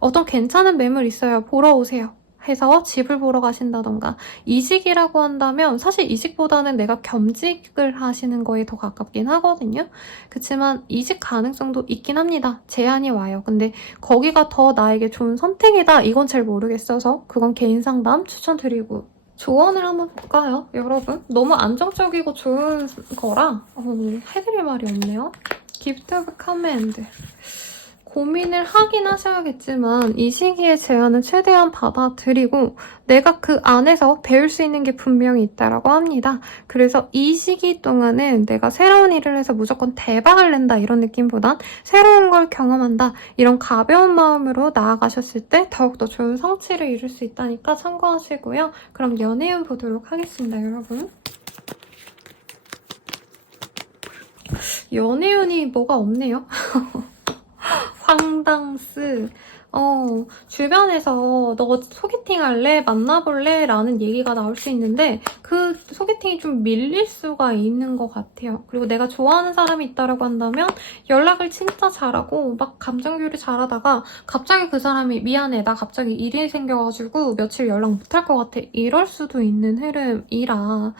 어떤 괜찮은 매물 있어요. 보러 오세요. 해서 집을 보러 가신다던가 이직이라고 한다면 사실 이직보다는 내가 겸직을 하시는 거에 더 가깝긴 하거든요. 그렇지만 이직 가능성도 있긴 합니다. 제안이 와요. 근데 거기가 더 나에게 좋은 선택이다. 이건 잘 모르겠어서 그건 개인 상담 추천드리고 조언을 한번 볼까요, 여러분? 너무 안정적이고 좋은 거라 해드릴 말이 없네요. 기프트 오브 커맨드. 고민을 하긴 하셔야겠지만 이 시기에 제안은 최대한 받아들이고 내가 그 안에서 배울 수 있는 게 분명히 있다라고 합니다. 그래서 이 시기 동안은 내가 새로운 일을 해서 무조건 대박을 낸다 이런 느낌보단 새로운 걸 경험한다 이런 가벼운 마음으로 나아가셨을 때 더욱더 좋은 성취를 이룰 수 있다니까 참고하시고요. 그럼 연애운 보도록 하겠습니다, 여러분. 연애운이 뭐가 없네요. 황당스. 주변에서 너 소개팅 할래? 만나볼래? 라는 얘기가 나올 수 있는데 그 소개팅이 좀 밀릴 수가 있는 것 같아요. 그리고 내가 좋아하는 사람이 있다고 한다면 연락을 진짜 잘하고 막 감정교류 잘하다가 갑자기 그 사람이 미안해. 나 갑자기 일이 생겨가지고 며칠 연락 못할 것 같아. 이럴 수도 있는 흐름이라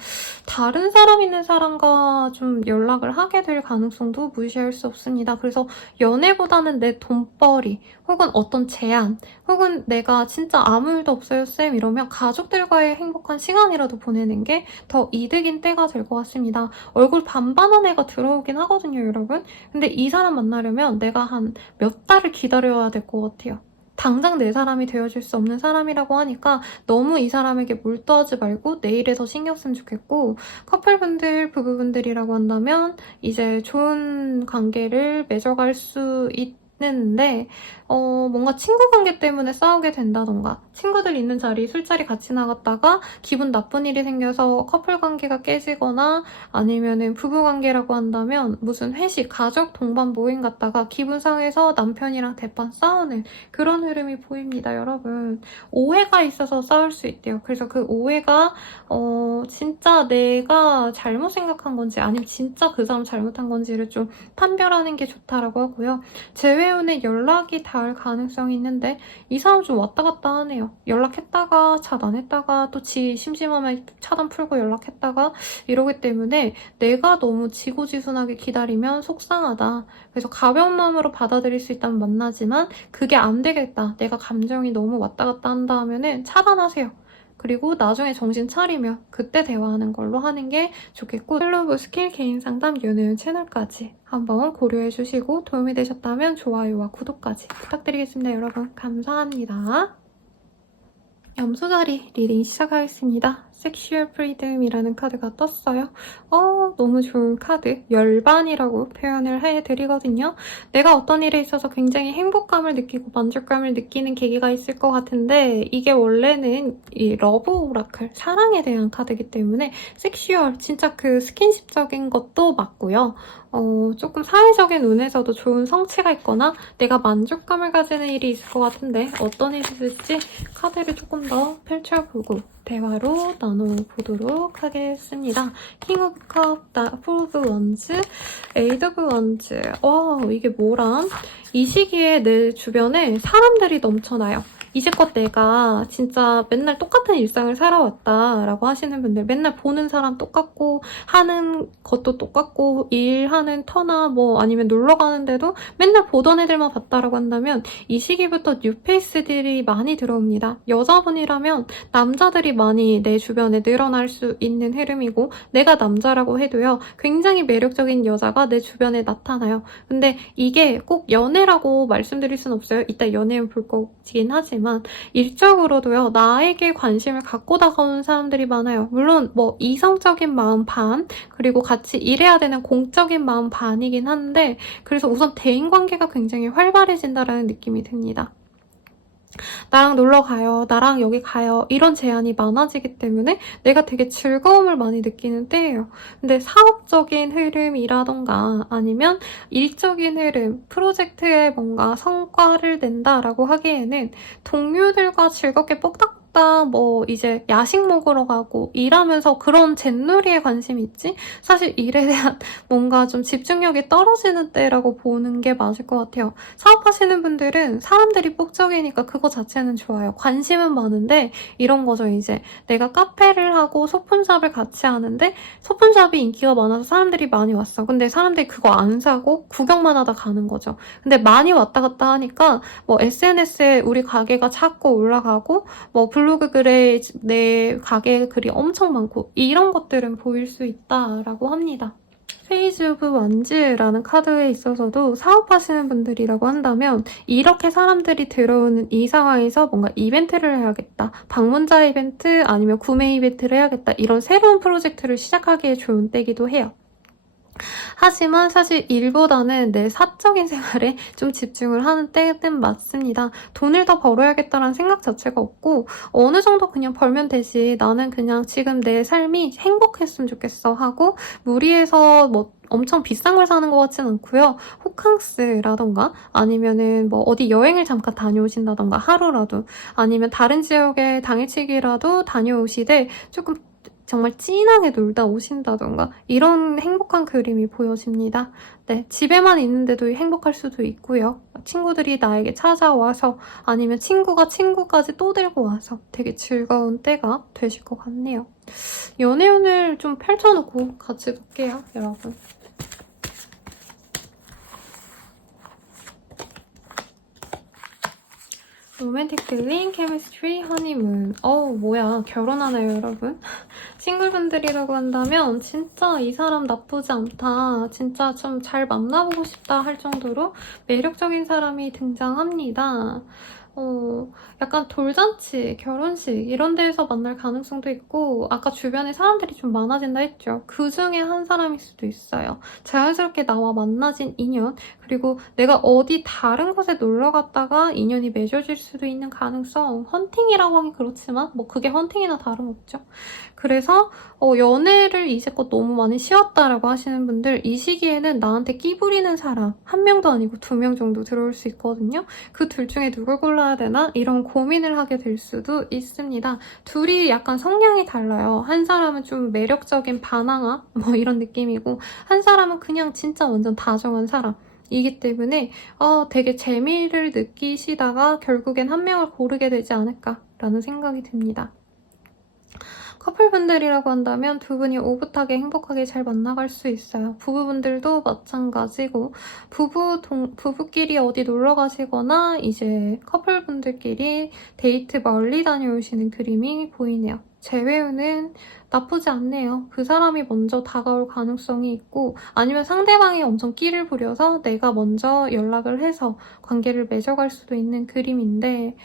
다른 사람 있는 사람과 좀 연락을 하게 될 가능성도 무시할 수 없습니다. 그래서 연애보다는 내 돈벌이 혹은 어떤 제안 혹은 내가 진짜 아무 일도 없어요 쌤 이러면 가족들과의 행복한 시간이라도 보내는 게 더 이득인 때가 될 것 같습니다. 얼굴 반반한 애가 들어오긴 하거든요, 여러분. 근데 이 사람 만나려면 내가 한 몇 달을 기다려야 될 것 같아요. 당장 내 사람이 되어줄 수 없는 사람이라고 하니까 너무 이 사람에게 몰두하지 말고 내일에 더 신경 쓰면 좋겠고 커플분들, 부부분들이라고 한다면 이제 좋은 관계를 맺어갈 수 있는데 뭔가 친구 관계 때문에 싸우게 된다던가 친구들 있는 자리, 술자리 같이 나갔다가 기분 나쁜 일이 생겨서 커플 관계가 깨지거나 아니면은 부부 관계라고 한다면 무슨 회식, 가족 동반 모임 갔다가 기분 상해서 남편이랑 대판 싸우는 그런 흐름이 보입니다, 여러분. 오해가 있어서 싸울 수 있대요. 그래서 그 오해가 진짜 내가 잘못 생각한 건지 아니면 진짜 그 사람 잘못한 건지를 좀 판별하는 게 좋다라고 하고요. 제외 연애운에 연락이 닿을 가능성이 있는데 이 사람 좀 왔다 갔다 하네요. 연락했다가 잘 안 했다가 또 지 심심하면 차단 풀고 연락했다가 이러기 때문에 내가 너무 지고지순하게 기다리면 속상하다. 그래서 가벼운 마음으로 받아들일 수 있다면 만나지만 그게 안 되겠다. 내가 감정이 너무 왔다 갔다 한다 하면은 차단하세요. 그리고 나중에 정신 차리면 그때 대화하는 걸로 하는 게 좋겠고 헬로브 스킬 개인 상담 연애운 채널까지 한번 고려해주시고 도움이 되셨다면 좋아요와 구독까지 부탁드리겠습니다. 여러분 감사합니다. 염소다리 리딩 시작하겠습니다. 섹슈얼 프리덤이라는 카드가 떴어요. 너무 좋은 카드. 열반이라고 표현을 해드리거든요. 내가 어떤 일에 있어서 굉장히 행복감을 느끼고 만족감을 느끼는 계기가 있을 것 같은데 이게 원래는 이 러브 오라클, 사랑에 대한 카드이기 때문에 섹슈얼, 진짜 그 스킨십적인 것도 맞고요. 조금 사회적인 운에서도 좋은 성취가 있거나 내가 만족감을 가지는 일이 있을 것 같은데 어떤 일이 있을지 카드를 조금 더 펼쳐보고 대화로 나눠보도록 하겠습니다. 킹 오브 컵, 포 오브 원즈, 에이드 오브 원즈. 이게 뭐람? 이 시기에 내 주변에 사람들이 넘쳐나요. 이제껏 내가 진짜 맨날 똑같은 일상을 살아왔다라고 하시는 분들, 맨날 보는 사람 똑같고 하는 것도 똑같고 일하는 터나 뭐 아니면 놀러 가는데도 맨날 보던 애들만 봤다라고 한다면 이 시기부터 뉴페이스들이 많이 들어옵니다. 여자분이라면 남자들이 많이 내 주변에 늘어날 수 있는 흐름이고 내가 남자라고 해도요 굉장히 매력적인 여자가 내 주변에 나타나요. 근데 이게 꼭 연애라고 말씀드릴 순 없어요. 이따 연애운 볼 거긴 하지만 일적으로도요 나에게 관심을 갖고 다가오는 사람들이 많아요. 물론 뭐 이성적인 마음 반 그리고 같이 일해야 되는 공적인 마음 반이긴 한데 그래서 우선 대인관계가 굉장히 활발해진다라는 느낌이 듭니다. 나랑 놀러 가요, 나랑 여기 가요 이런 제안이 많아지기 때문에 내가 되게 즐거움을 많이 느끼는 때예요. 근데 사업적인 흐름이라던가 아니면 일적인 흐름, 프로젝트에 뭔가 성과를 낸다라고 하기에는 동료들과 즐겁게 뻑딱 뭐 이제 야식 먹으러 가고 일하면서 그런 잿놀이에 관심이 있지 사실 일에 대한 뭔가 좀 집중력이 떨어지는 때라고 보는 게 맞을 것 같아요. 사업하시는 분들은 사람들이 폭적이니까 그거 자체는 좋아요. 관심은 많은데 이런 거죠. 이제 내가 카페를 하고 소품샵을 같이 하는데 소품샵이 인기가 많아서 사람들이 많이 왔어. 근데 사람들이 그거 안 사고 구경만 하다 가는 거죠. 근데 많이 왔다 갔다 하니까 뭐 SNS에 우리 가게가 자꾸 올라가고 뭐 블로그 글에 내 가게 글이 엄청 많고 이런 것들은 보일 수 있다라고 합니다. 페이지 오브 원즈라는 카드에 있어서도 사업하시는 분들이라고 한다면 이렇게 사람들이 들어오는 이 상황에서 뭔가 이벤트를 해야겠다. 방문자 이벤트 아니면 구매 이벤트를 해야겠다. 이런 새로운 프로젝트를 시작하기에 좋은 때기도 해요. 하지만 사실 일보다는 내 사적인 생활에 좀 집중을 하는 때는 맞습니다. 돈을 더 벌어야겠다는 생각 자체가 없고 어느 정도 그냥 벌면 되지 나는 그냥 지금 내 삶이 행복했으면 좋겠어 하고 무리해서 뭐 엄청 비싼 걸 사는 것 같진 않고요. 호캉스라던가 아니면은 뭐 어디 여행을 잠깐 다녀오신다던가 하루라도 아니면 다른 지역에 당일치기라도 다녀오시되 조금 정말 진하게 놀다 오신다던가 이런 행복한 그림이 보여집니다. 네, 집에만 있는데도 행복할 수도 있고요. 친구들이 나에게 찾아와서 아니면 친구가 친구까지 또 들고 와서 되게 즐거운 때가 되실 것 같네요. 연애운을 좀 펼쳐놓고 같이 볼게요, 여러분. 로맨틱 필링, 케미스트리, 허니문. 뭐야. 결혼하나요, 여러분? 싱글분들이라고 한다면 진짜 이 사람 나쁘지 않다. 진짜 좀 잘 만나보고 싶다 할 정도로 매력적인 사람이 등장합니다. 약간 돌잔치, 결혼식 이런 데에서 만날 가능성도 있고 아까 주변에 사람들이 좀 많아진다 했죠. 그 중에 한 사람일 수도 있어요. 자연스럽게 나와 만나진 인연 그리고 내가 어디 다른 곳에 놀러 갔다가 인연이 맺어질 수도 있는 가능성 헌팅이라고 하긴 그렇지만 뭐 그게 헌팅이나 다름없죠. 그래서 연애를 이제껏 너무 많이 쉬었다라고 하시는 분들 이 시기에는 나한테 끼 부리는 사람 한 명도 아니고 2명 정도 들어올 수 있거든요. 그 둘 중에 누굴 골라야 되나? 이런 고민을 하게 될 수도 있습니다. 둘이 약간 성향이 달라요. 한 사람은 좀 매력적인 반항아 뭐 이런 느낌이고 한 사람은 그냥 진짜 완전 다정한 사람 이기 때문에 되게 재미를 느끼시다가 결국엔 한 명을 고르게 되지 않을까라는 생각이 듭니다. 커플분들이라고 한다면 두 분이 오붓하게 행복하게 잘 만나갈 수 있어요. 부부분들도 마찬가지고 부부끼리 어디 놀러 가시거나 이제 커플분들끼리 데이트 멀리 다녀오시는 그림이 보이네요. 재회유는 나쁘지 않네요. 그 사람이 먼저 다가올 가능성이 있고 아니면 상대방이 엄청 끼를 부려서 내가 먼저 연락을 해서 관계를 맺어갈 수도 있는 그림인데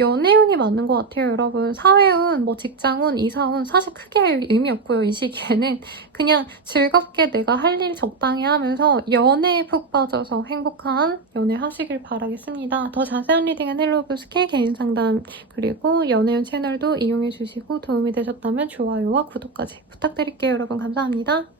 연애운이 맞는 것 같아요, 여러분. 사회운, 뭐 직장운, 이사운 사실 크게 의미 없고요. 이 시기에는 그냥 즐겁게 내가 할 일 적당히 하면서 연애에 푹 빠져서 행복한 연애 하시길 바라겠습니다. 더 자세한 리딩은 헬로브스케 개인 상담 그리고 연애운 채널도 이용해 주시고 도움이 되셨다면 좋아요와 구독까지 부탁드릴게요, 여러분. 감사합니다.